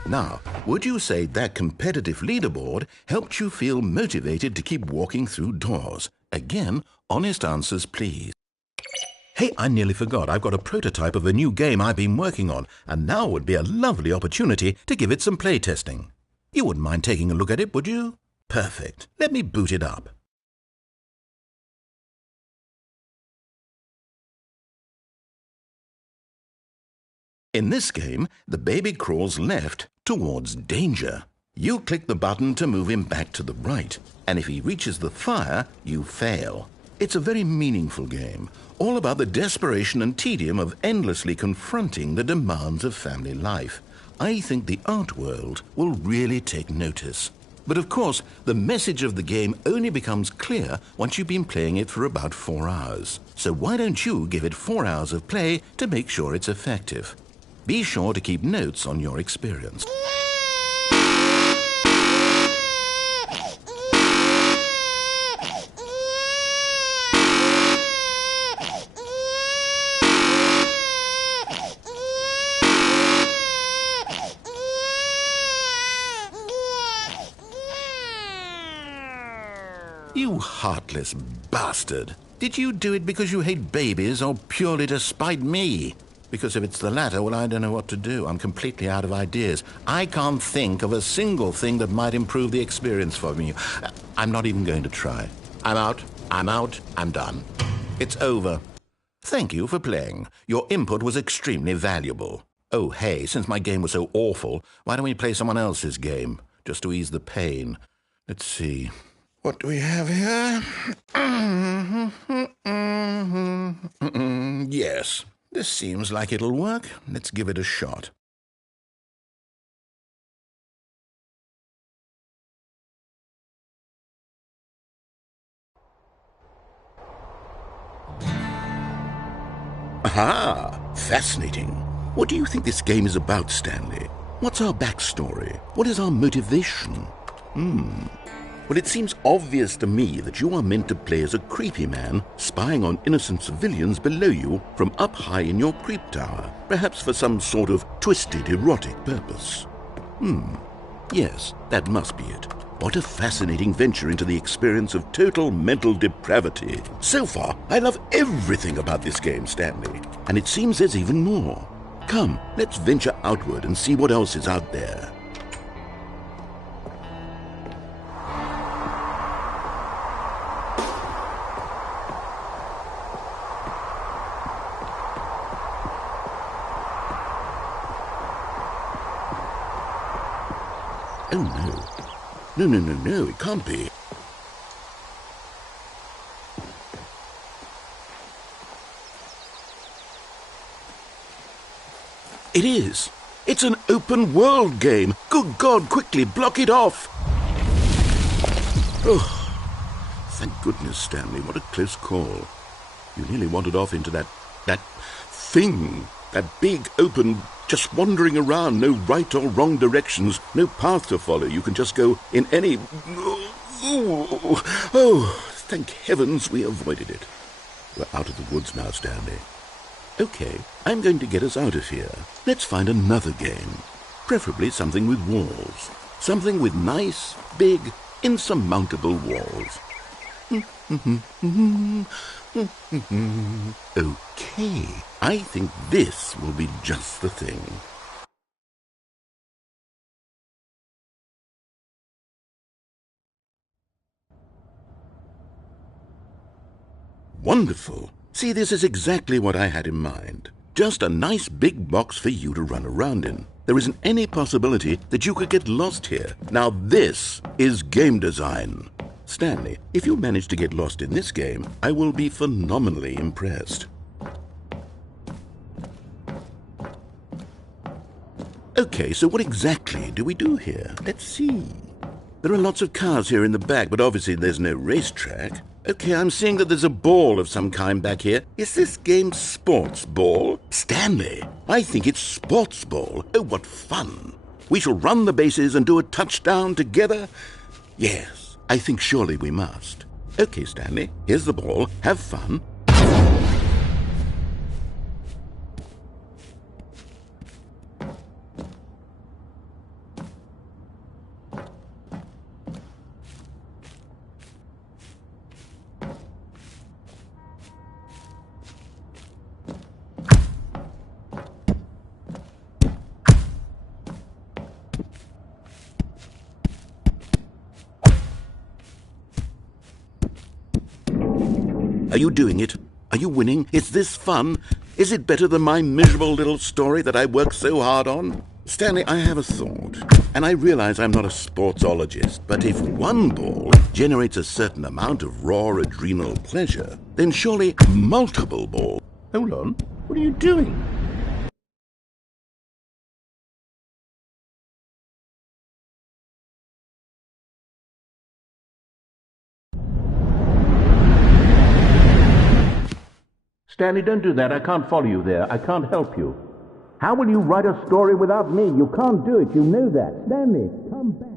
Now, would you say that competitive leaderboard helped you feel motivated to keep walking through doors? Again, honest answers, please. Hey, I nearly forgot. I've got a prototype of a new game I've been working on, and now would be a lovely opportunity to give it some playtesting. You wouldn't mind taking a look at it, would you? Perfect. Let me boot it up. In this game, the baby crawls left towards danger. You click the button to move him back to the right, and if he reaches the fire, you fail. It's a very meaningful game, all about the desperation and tedium of endlessly confronting the demands of family life. I think the art world will really take notice. But of course, the message of the game only becomes clear once you've been playing it for about 4 hours. So why don't you give it 4 hours of play to make sure it's effective? Be sure to keep notes on your experience. You heartless bastard. Did you do it because you hate babies or purely to spite me? Because if it's the latter, well, I don't know what to do. I'm completely out of ideas. I can't think of a single thing that might improve the experience for me. I'm not even going to try. I'm out, I'm done. It's over. Thank you for playing. Your input was extremely valuable. Oh, hey, since my game was so awful, why don't we play someone else's game, just to ease the pain? Let's see. What do we have here? Yes. This seems like it'll work. Let's give it a shot. Aha! Fascinating. What do you think this game is about, Stanley? What's our backstory? What is our motivation? Well, it seems obvious to me that you are meant to play as a creepy man spying on innocent civilians below you from up high in your creep tower, perhaps for some sort of twisted, erotic purpose. Yes, that must be it. What a fascinating venture into the experience of total mental depravity. So far, I love everything about this game, Stanley, and it seems there's even more. Come, let's venture outward and see what else is out there. Oh, no. No, it can't be. It is. It's an open world game. Good God, quickly, block it off. Oh, thank goodness, Stanley. What a close call. You nearly wandered off into that thing. That big, open, just wandering around, no right or wrong directions, no path to follow. You can just go in any... Oh, thank heavens we avoided it. We're out of the woods now, Stanley. Okay, I'm going to get us out of here. Let's find another game. Preferably something with walls. Something with nice, big, insurmountable walls. Okay, I think this will be just the thing. Wonderful. See, this is exactly what I had in mind. Just a nice big box for you to run around in. There isn't any possibility that you could get lost here. Now this is game design. Stanley, if you manage to get lost in this game, I will be phenomenally impressed. Okay, so what exactly do we do here? Let's see. There are lots of cars here in the back, but obviously there's no racetrack. Okay, I'm seeing that there's a ball of some kind back here. Is this game sports ball? Stanley, I think it's sports ball. Oh, what fun. We shall run the bases and do a touchdown together? Yes, I think surely we must. Okay, Stanley, here's the ball. Have fun. Are you doing it? Are you winning? Is this fun? Is it better than my miserable little story that I worked so hard on? Stanley, I have a thought, and I realize I'm not a sportsologist, but if one ball generates a certain amount of raw adrenal pleasure, then surely multiple balls... Hold on, what are you doing? Stanley, don't do that. I can't follow you there. I can't help you. How will you write a story without me? You can't do it. You know that. Stanley, come back.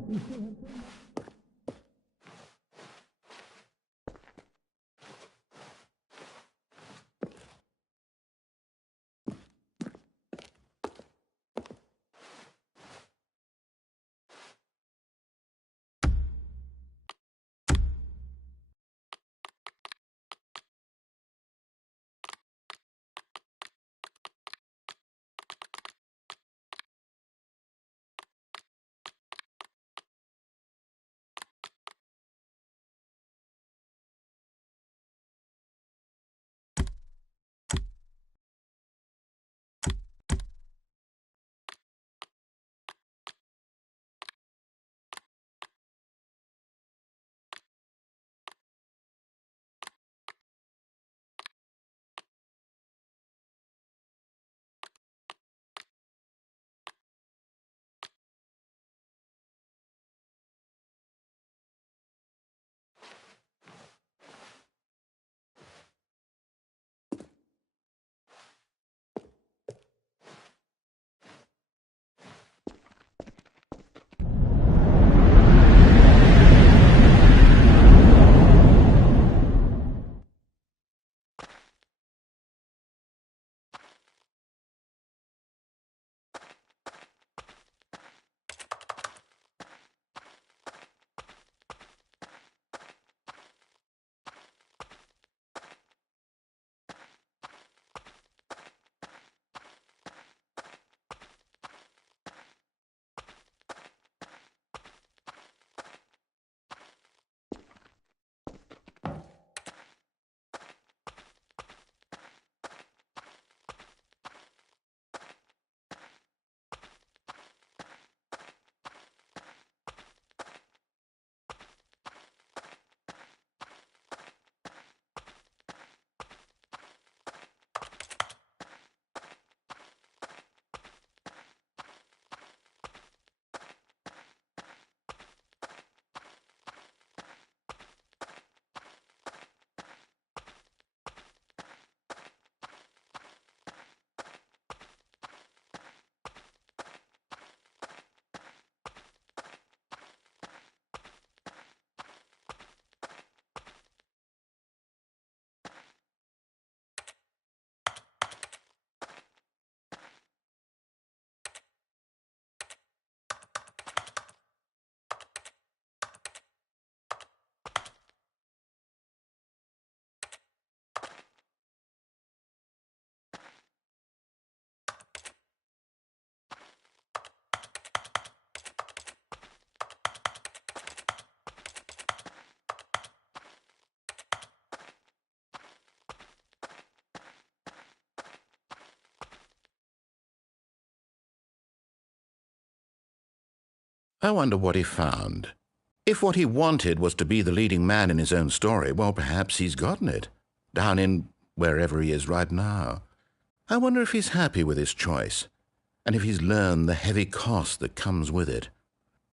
I wonder what he found. If what he wanted was to be the leading man in his own story, well, perhaps he's gotten it, down in wherever he is right now. I wonder if he's happy with his choice, and if he's learned the heavy cost that comes with it.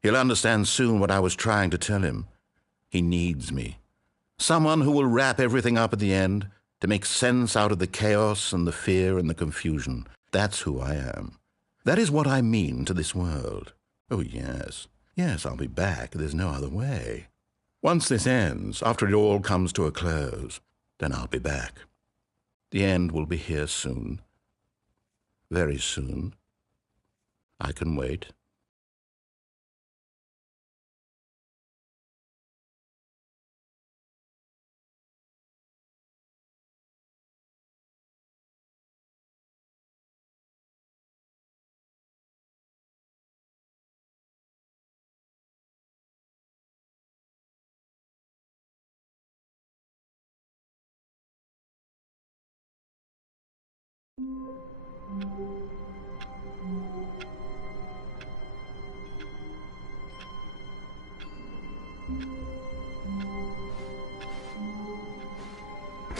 He'll understand soon what I was trying to tell him. He needs me. Someone who will wrap everything up at the end, to make sense out of the chaos and the fear and the confusion. That's who I am. That is what I mean to this world. Oh, yes. Yes, I'll be back. There's no other way. Once this ends, after it all comes to a close, then I'll be back. The end will be here soon. Very soon. I can wait.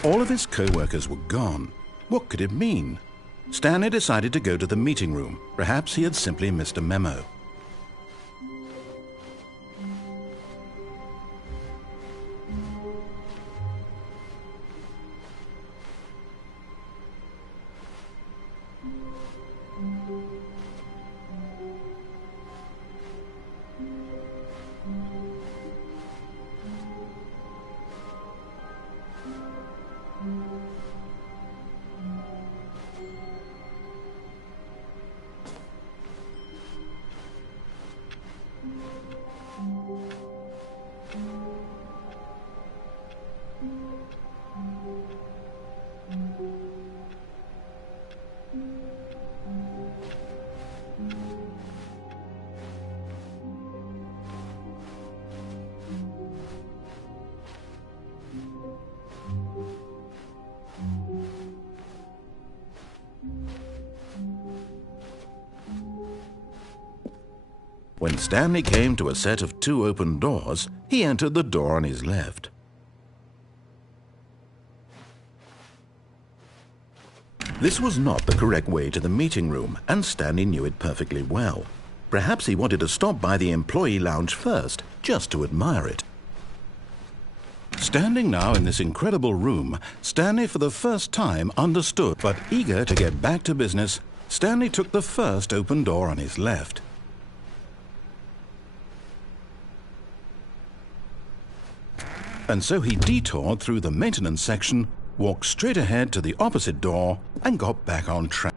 All of his co-workers were gone. What could it mean? Stanley decided to go to the meeting room. Perhaps he had simply missed a memo. When Stanley came to a set of 2 open doors, he entered the door on his left. This was not the correct way to the meeting room, and Stanley knew it perfectly well. Perhaps he wanted to stop by the employee lounge first, just to admire it. Standing now in this incredible room, Stanley for the first time understood, but eager to get back to business, Stanley took the first open door on his left. And so he detoured through the maintenance section, walked straight ahead to the opposite door, and got back on track.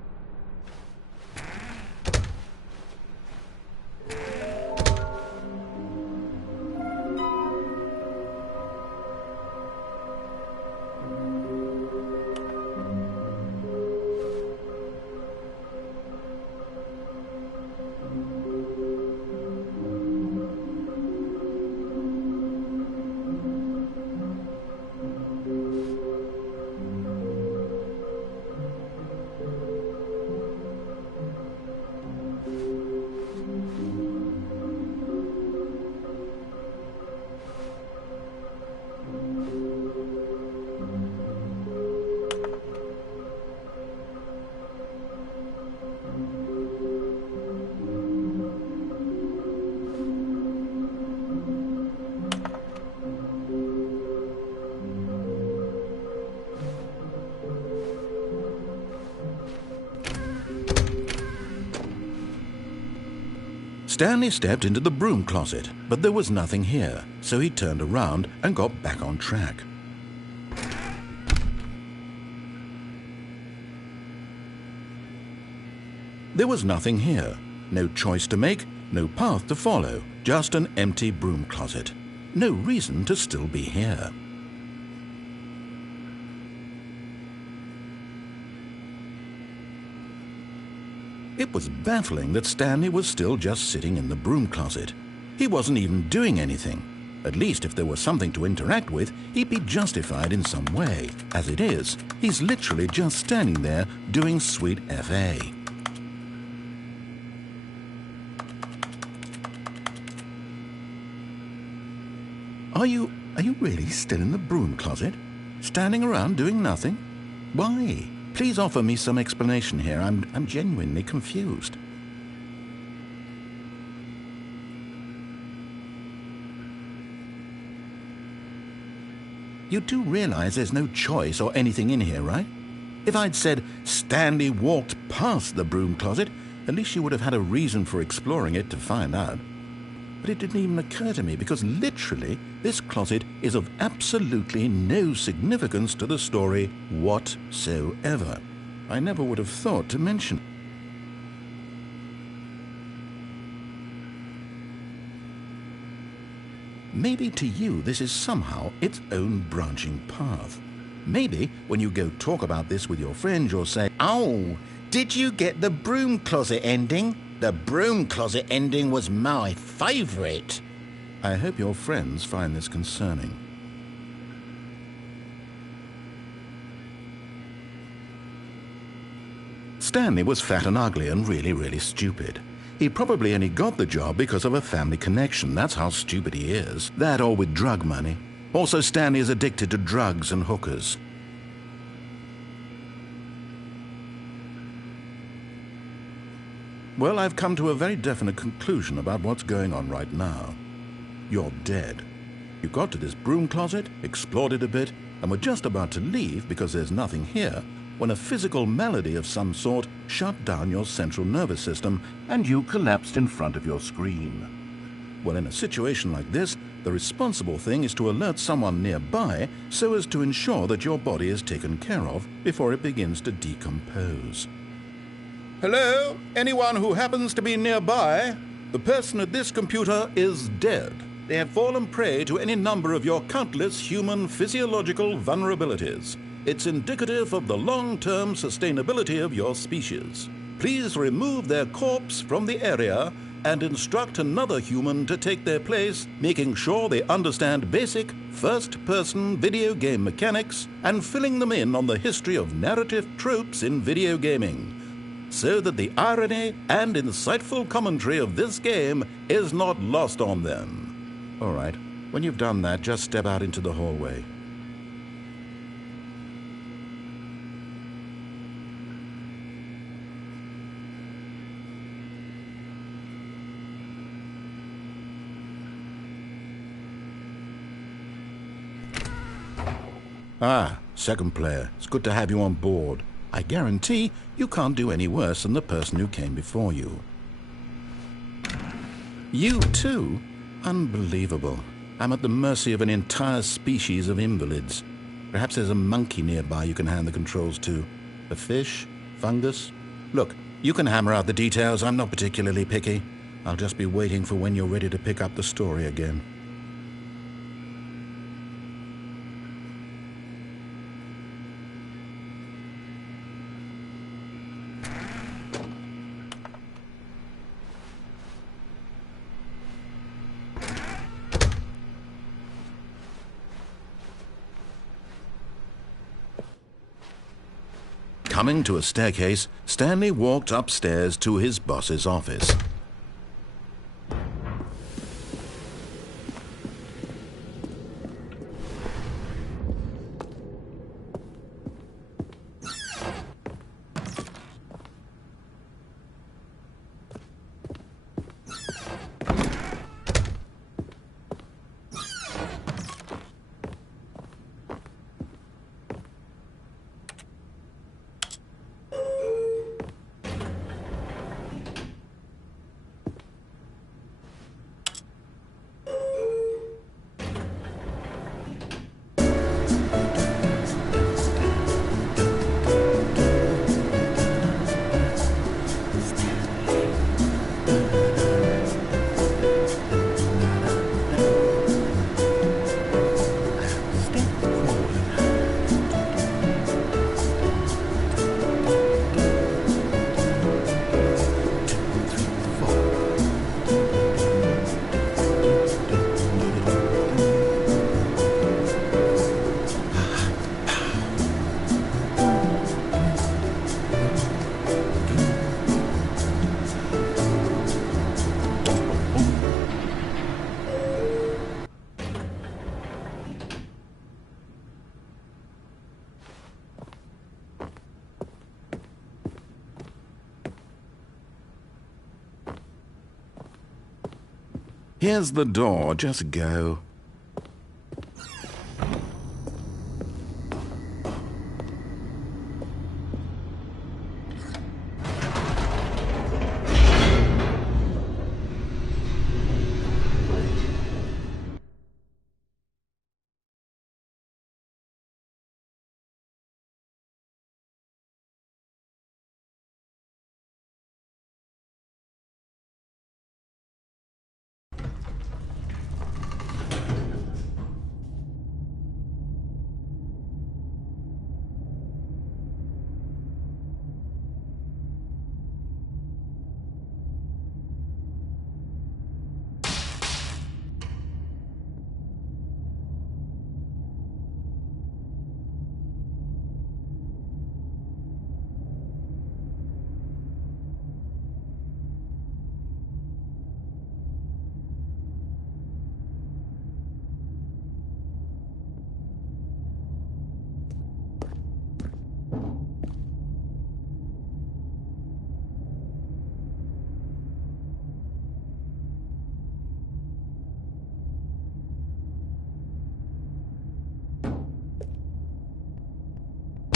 Stanley stepped into the broom closet, but there was nothing here, so he turned around and got back on track. There was nothing here. No choice to make, no path to follow, just an empty broom closet. No reason to still be here. It was baffling that Stanley was still just sitting in the broom closet. He wasn't even doing anything. At least if there was something to interact with, he'd be justified in some way. As it is, he's literally just standing there doing sweet FA. Are you really still in the broom closet? Standing around doing nothing? Why? Please offer me some explanation here. I'm genuinely confused. You do realize there's no choice or anything in here, right? If I'd said Stanley walked past the broom closet, at least you would have had a reason for exploring it to find out. But it didn't even occur to me because literally this closet is of absolutely no significance to the story whatsoever. I never would have thought to mention it. Maybe to you this is somehow its own branching path. Maybe when you go talk about this with your friends you'll say, Oh, did you get the broom closet ending? The broom closet ending was my favourite. I hope your friends find this concerning. Stanley was fat and ugly and really stupid. He probably only got the job because of a family connection. That's how stupid he is. That or with drug money. Also, Stanley is addicted to drugs and hookers. Well, I've come to a very definite conclusion about what's going on right now. You're dead. You got to this broom closet, explored it a bit, and were just about to leave because there's nothing here, when a physical malady of some sort shut down your central nervous system and you collapsed in front of your screen. Well, in a situation like this, the responsible thing is to alert someone nearby so as to ensure that your body is taken care of before it begins to decompose. Hello? Anyone who happens to be nearby? The person at this computer is dead. They have fallen prey to any number of your countless human physiological vulnerabilities. It's indicative of the long-term sustainability of your species. Please remove their corpse from the area and instruct another human to take their place, making sure they understand basic first-person video game mechanics and filling them in on the history of narrative tropes in video gaming, so that the irony and insightful commentary of this game is not lost on them. All right, when you've done that, just step out into the hallway. Ah, second player. It's good to have you on board. I guarantee you can't do any worse than the person who came before you. You too? Unbelievable. I'm at the mercy of an entire species of invalids. Perhaps there's a monkey nearby you can hand the controls to. A fish? Fungus? Look, you can hammer out the details. I'm not particularly picky. I'll just be waiting for when you're ready to pick up the story again. Coming to a staircase, Stanley walked upstairs to his boss's office. Here's the door. Just go.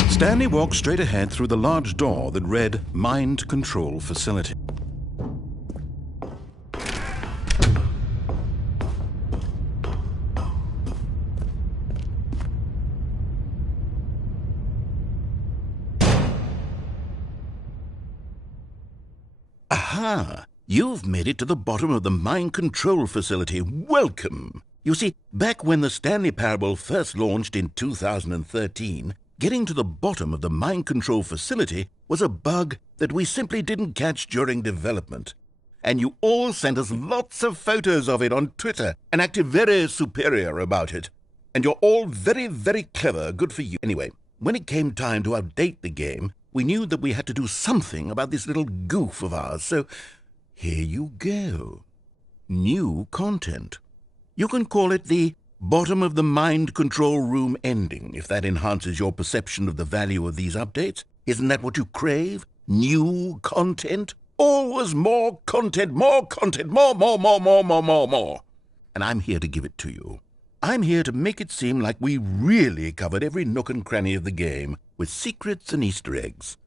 Stanley walked straight ahead through the large door that read Mind Control Facility. Aha! You've made it to the bottom of the Mind Control Facility. Welcome! You see, back when the Stanley Parable first launched in 2013, getting to the bottom of the Mind Control Facility was a bug that we simply didn't catch during development. And you all sent us lots of photos of it on Twitter and acted very superior about it. And you're all very, very clever. Good for you. Anyway, when it came time to update the game, we knew that we had to do something about this little goof of ours. So here you go. New content. You can call it the bottom of the mind control room ending, if that enhances your perception of the value of these updates. Isn't that what you crave? New content? Always more content, more content, more. And I'm here to give it to you. I'm here to make it seem like we really covered every nook and cranny of the game with secrets and Easter eggs.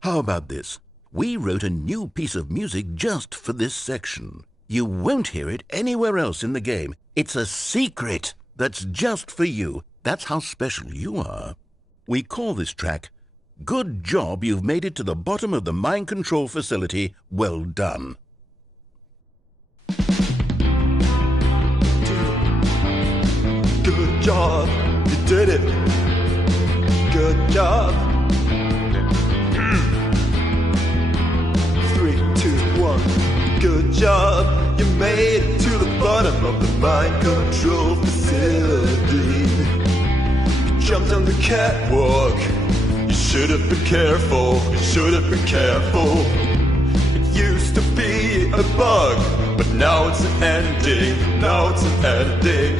How about this? We wrote a new piece of music just for this section. You won't hear it anywhere else in the game. It's a secret that's just for you. That's how special you are. We call this track, Good Job You've Made It to the Bottom of the Mind Control Facility. Well done. Good job, you did it. Good job. 3, 2, 1. Good job, you made it to the bottom of the mind control facility. You jumped on the catwalk. You should have been careful. You should have been careful. It used to be a bug, but now it's an ending. Now it's an ending.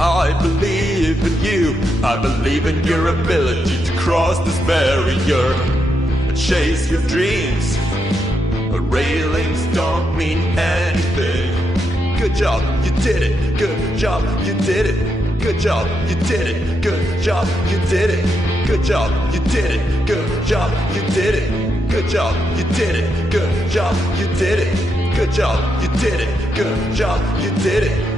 I believe in you. I believe in your ability to cross this barrier and chase your dreams. But railings don't mean anything. Good job, you did it. Good job, you did it. Good job, you did it. Good job, you did it. Good job, you did it. Good job, you did it. Good job, you did it. Good job, you did it. Good job, you did it. Good job, you did it.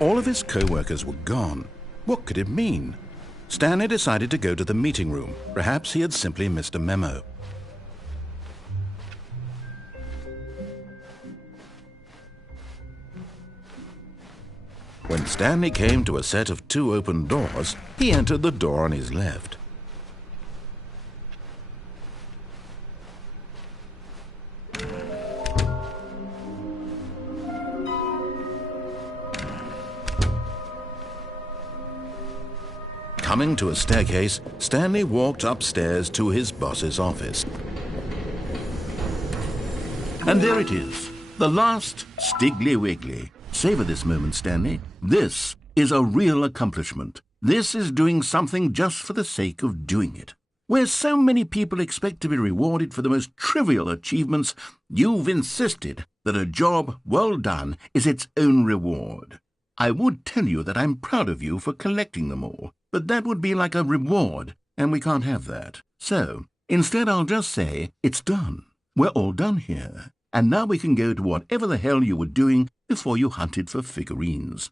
All of his co-workers were gone. What could it mean? Stanley decided to go to the meeting room. Perhaps he had simply missed a memo. When Stanley came to a set of 2 open doors, he entered the door on his left. Coming to a staircase, Stanley walked upstairs to his boss's office. And there it is, the last Stiggly Wiggly. Savor this moment, Stanley. This is a real accomplishment. This is doing something just for the sake of doing it. Where so many people expect to be rewarded for the most trivial achievements, you've insisted that a job well done is its own reward. I would tell you that I'm proud of you for collecting them all, but that would be like a reward, and we can't have that. So, instead I'll just say, it's done. We're all done here, and now we can go to whatever the hell you were doing before you hunted for figurines.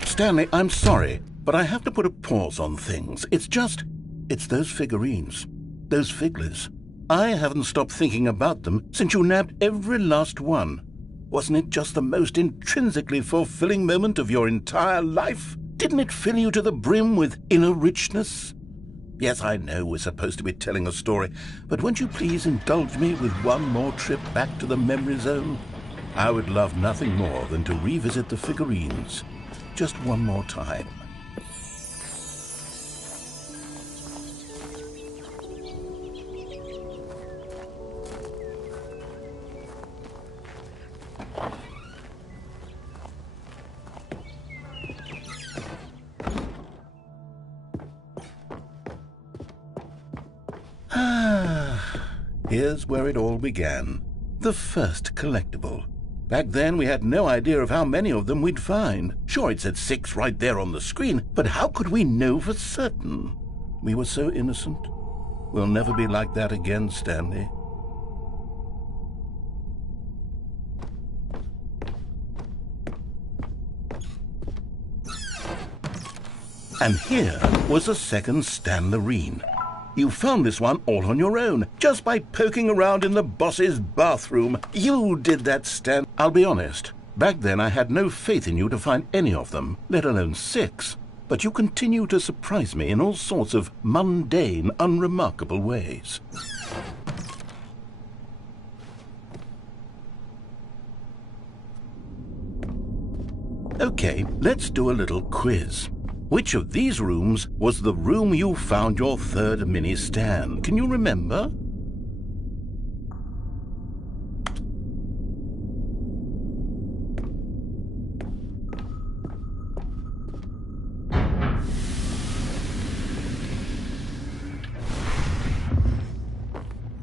Stanley, I'm sorry, but I have to put a pause on things. It's those figurines, those figglers. I haven't stopped thinking about them since you nabbed every last one. Wasn't it just the most intrinsically fulfilling moment of your entire life? Didn't it fill you to the brim with inner richness? Yes, I know we're supposed to be telling a story, but won't you please indulge me with one more trip back to the memory zone? I would love nothing more than to revisit the figurines. Just one more time. Here's where it all began. The first collectible. Back then, we had no idea of how many of them we'd find. Sure, it said 6 right there on the screen, but how could we know for certain? We were so innocent. We'll never be like that again, Stanley. And here was a second Stanlerine. You found this one all on your own, just by poking around in the boss's bathroom. You did that, Stan. I'll be honest. Back then I had no faith in you to find any of them, let alone 6. But you continue to surprise me in all sorts of mundane, unremarkable ways. Okay, let's do a little quiz. Which of these rooms was the room you found your third mini Stan? Can you remember?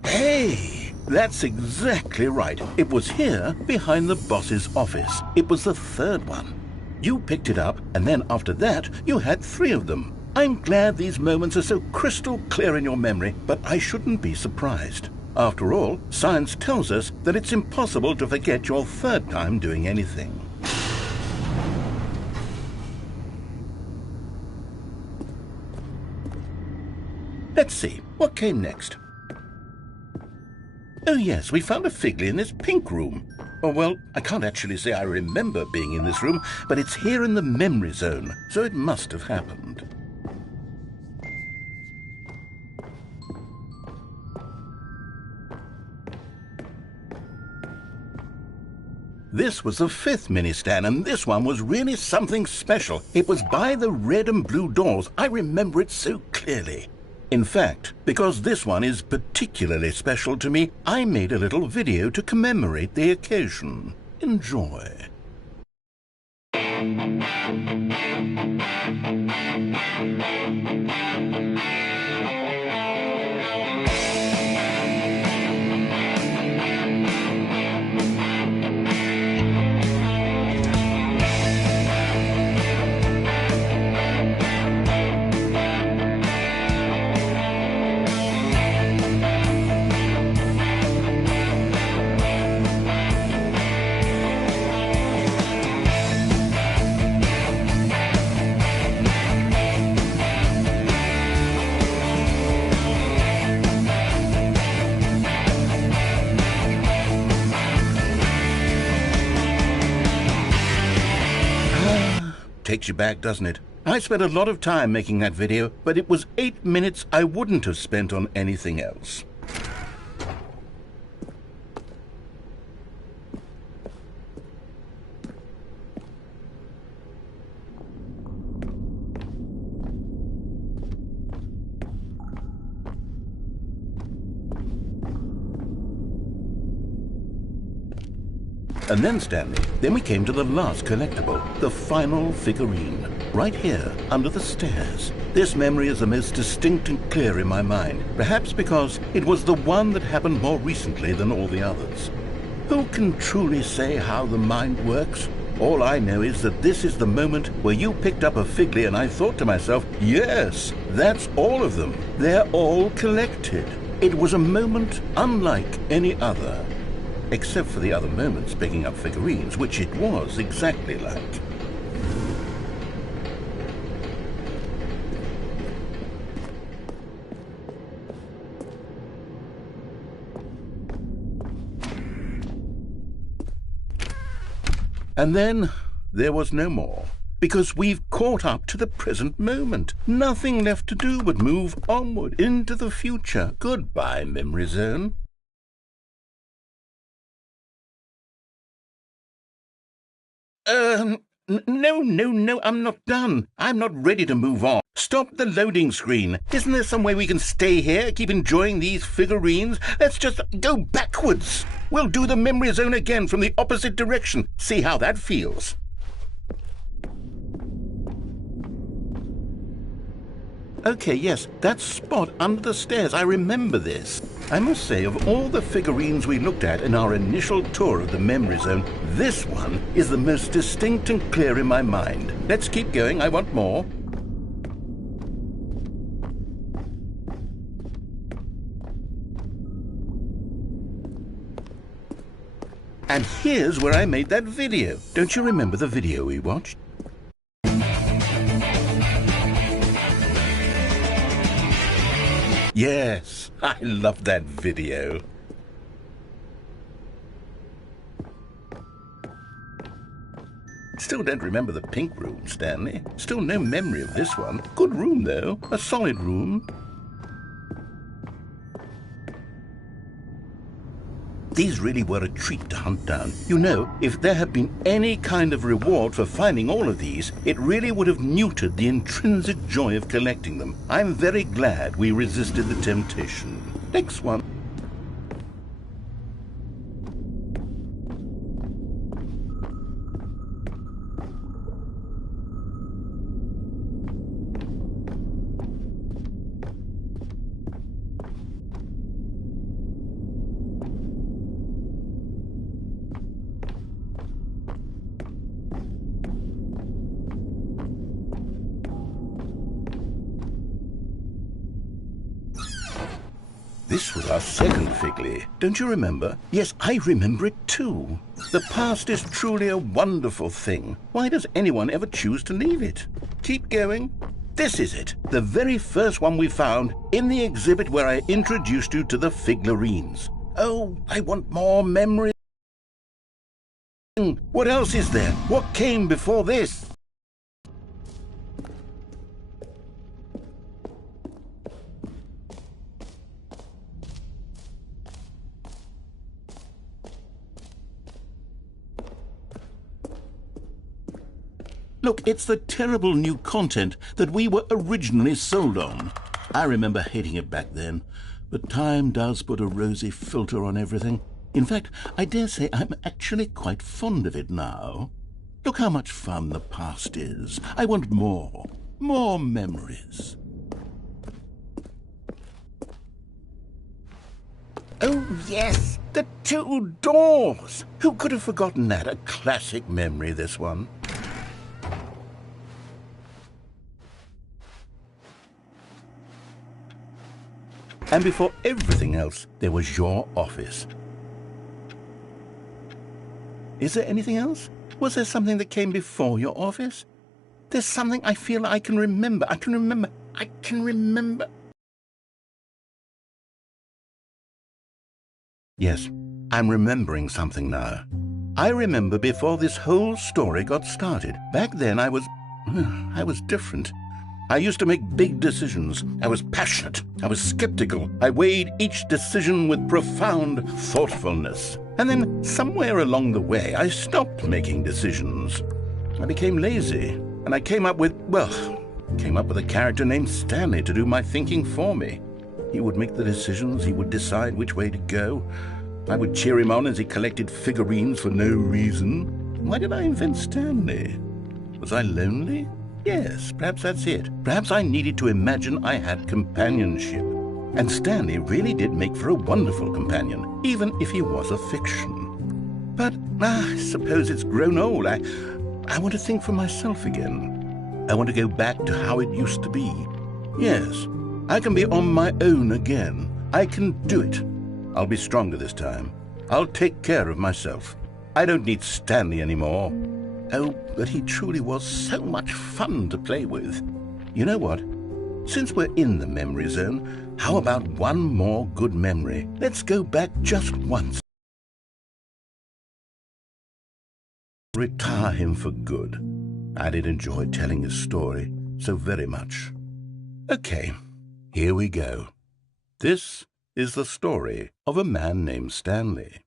Hey, that's exactly right. It was here, behind the boss's office. It was the third one. You picked it up, and then after that, you had 3 of them. I'm glad these moments are so crystal clear in your memory, but I shouldn't be surprised. After all, science tells us that it's impossible to forget your third time doing anything. Let's see, what came next? Oh yes, we found a Figley in this pink room. Oh, well, I can't actually say I remember being in this room, but it's here in the memory zone, so it must have happened. This was the 5th mini-Stan, and this one was really something special. It was by the red and blue doors. I remember it so clearly. In fact, because this one is particularly special to me, I made a little video to commemorate the occasion. Enjoy. Takes you back, doesn't it? I spent a lot of time making that video, but it was 8 minutes I wouldn't have spent on anything else. And then, Stanley, then we came to the last collectible, the final figurine, right here, under the stairs. This memory is the most distinct and clear in my mind, perhaps because it was the one that happened more recently than all the others. Who can truly say how the mind works? All I know is that this is the moment where you picked up a Figley and I thought to myself, yes, that's all of them. They're all collected. It was a moment unlike any other. Except for the other moments picking up figurines, which it was exactly like. And then there was no more, because we've caught up to the present moment. Nothing left to do but move onward into the future. Goodbye, Memory Zone. No, I'm not done. I'm not ready to move on. Stop the loading screen. Isn't there some way we can stay here, keep enjoying these figurines? Let's just go backwards. We'll do the memory zone again from the opposite direction. See how that feels. Okay, yes, that spot under the stairs. I remember this. I must say, of all the figurines we looked at in our initial tour of the memory zone, this one is the most distinct and clear in my mind. Let's keep going. I want more. And here's where I made that video. Don't you remember the video we watched? Yes, I love that video. Still don't remember the pink room, Stanley. Still no memory of this one. Good room, though. A solid room. These really were a treat to hunt down. You know, if there had been any kind of reward for finding all of these, it really would have neutered the intrinsic joy of collecting them. I'm very glad we resisted the temptation. Next one. This was our second Figley. Don't you remember? Yes, I remember it too. The past is truly a wonderful thing. Why does anyone ever choose to leave it? Keep going. This is it. The very first one we found in the exhibit where I introduced you to the figurines. Oh, I want more memories. What else is there? What came before this? Look, it's the terrible new content that we were originally sold on. I remember hating it back then, but time does put a rosy filter on everything. In fact, I dare say I'm actually quite fond of it now. Look how much fun the past is. I want more memories. Oh, yes, the two doors. Who could have forgotten that? A classic memory, this one. And before everything else, there was your office. Is there anything else? Was there something that came before your office? There's something I feel I can remember. I can remember. Yes, I'm remembering something now. I remember before this whole story got started. Back then I was different. I used to make big decisions. I was passionate. I was skeptical. I weighed each decision with profound thoughtfulness. And then somewhere along the way, I stopped making decisions. I became lazy, and I came up with a character named Stanley to do my thinking for me. He would make the decisions. He would decide which way to go. I would cheer him on as he collected figurines for no reason. Why did I invent Stanley? Was I lonely? Yes, perhaps that's it. Perhaps I needed to imagine I had companionship. And Stanley really did make for a wonderful companion, even if he was a fiction. But I suppose it's grown old. I want to think for myself again. I want to go back to how it used to be. Yes, I can be on my own again. I can do it. I'll be stronger this time. I'll take care of myself. I don't need Stanley anymore. Oh, but he truly was so much fun to play with. You know what? Since we're in the memory zone, how about one more good memory? Let's go back just once. Retire him for good. I did enjoy telling his story so very much. Okay, here we go. This is the story of a man named Stanley.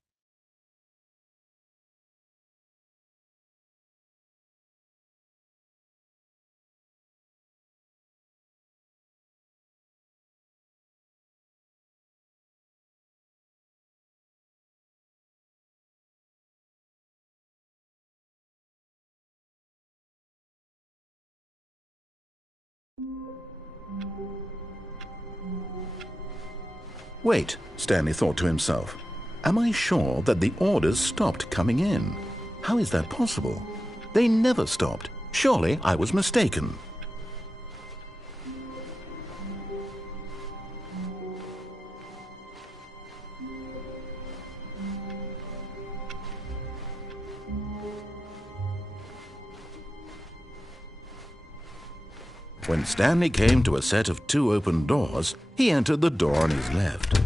Wait, Stanley thought to himself. Am I sure that the orders stopped coming in? How is that possible? They never stopped. Surely I was mistaken. When Stanley came to a set of 2 open doors, he entered the door on his left.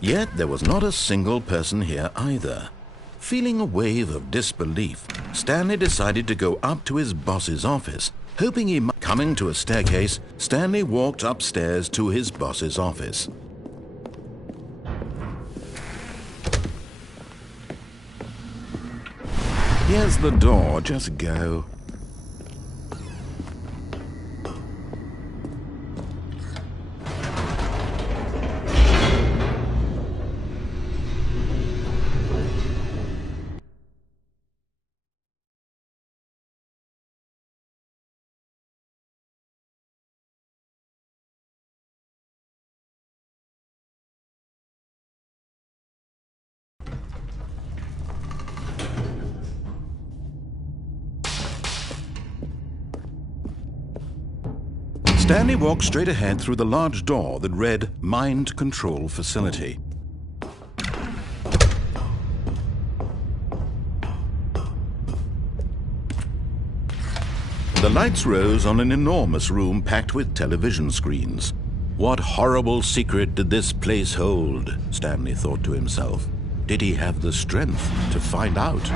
Yet there was not a single person here either. Feeling a wave of disbelief, Stanley decided to go up to his boss's office, hoping he might. Coming to a staircase, Stanley walked upstairs to his boss's office. Here's the door, just go. Stanley walked straight ahead through the large door that read Mind Control Facility. The lights rose on an enormous room packed with television screens. What horrible secret did this place hold? Stanley thought to himself. Did he have the strength to find out?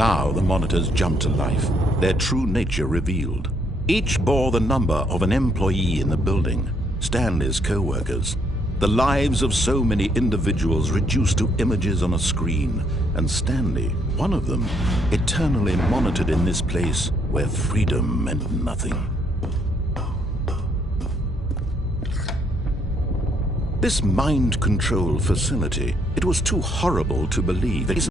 Now the monitors jumped to life, their true nature revealed. Each bore the number of an employee in the building, Stanley's co-workers. The lives of so many individuals reduced to images on a screen, and Stanley, one of them, eternally monitored in this place where freedom meant nothing. This mind control facility, it was too horrible to believe.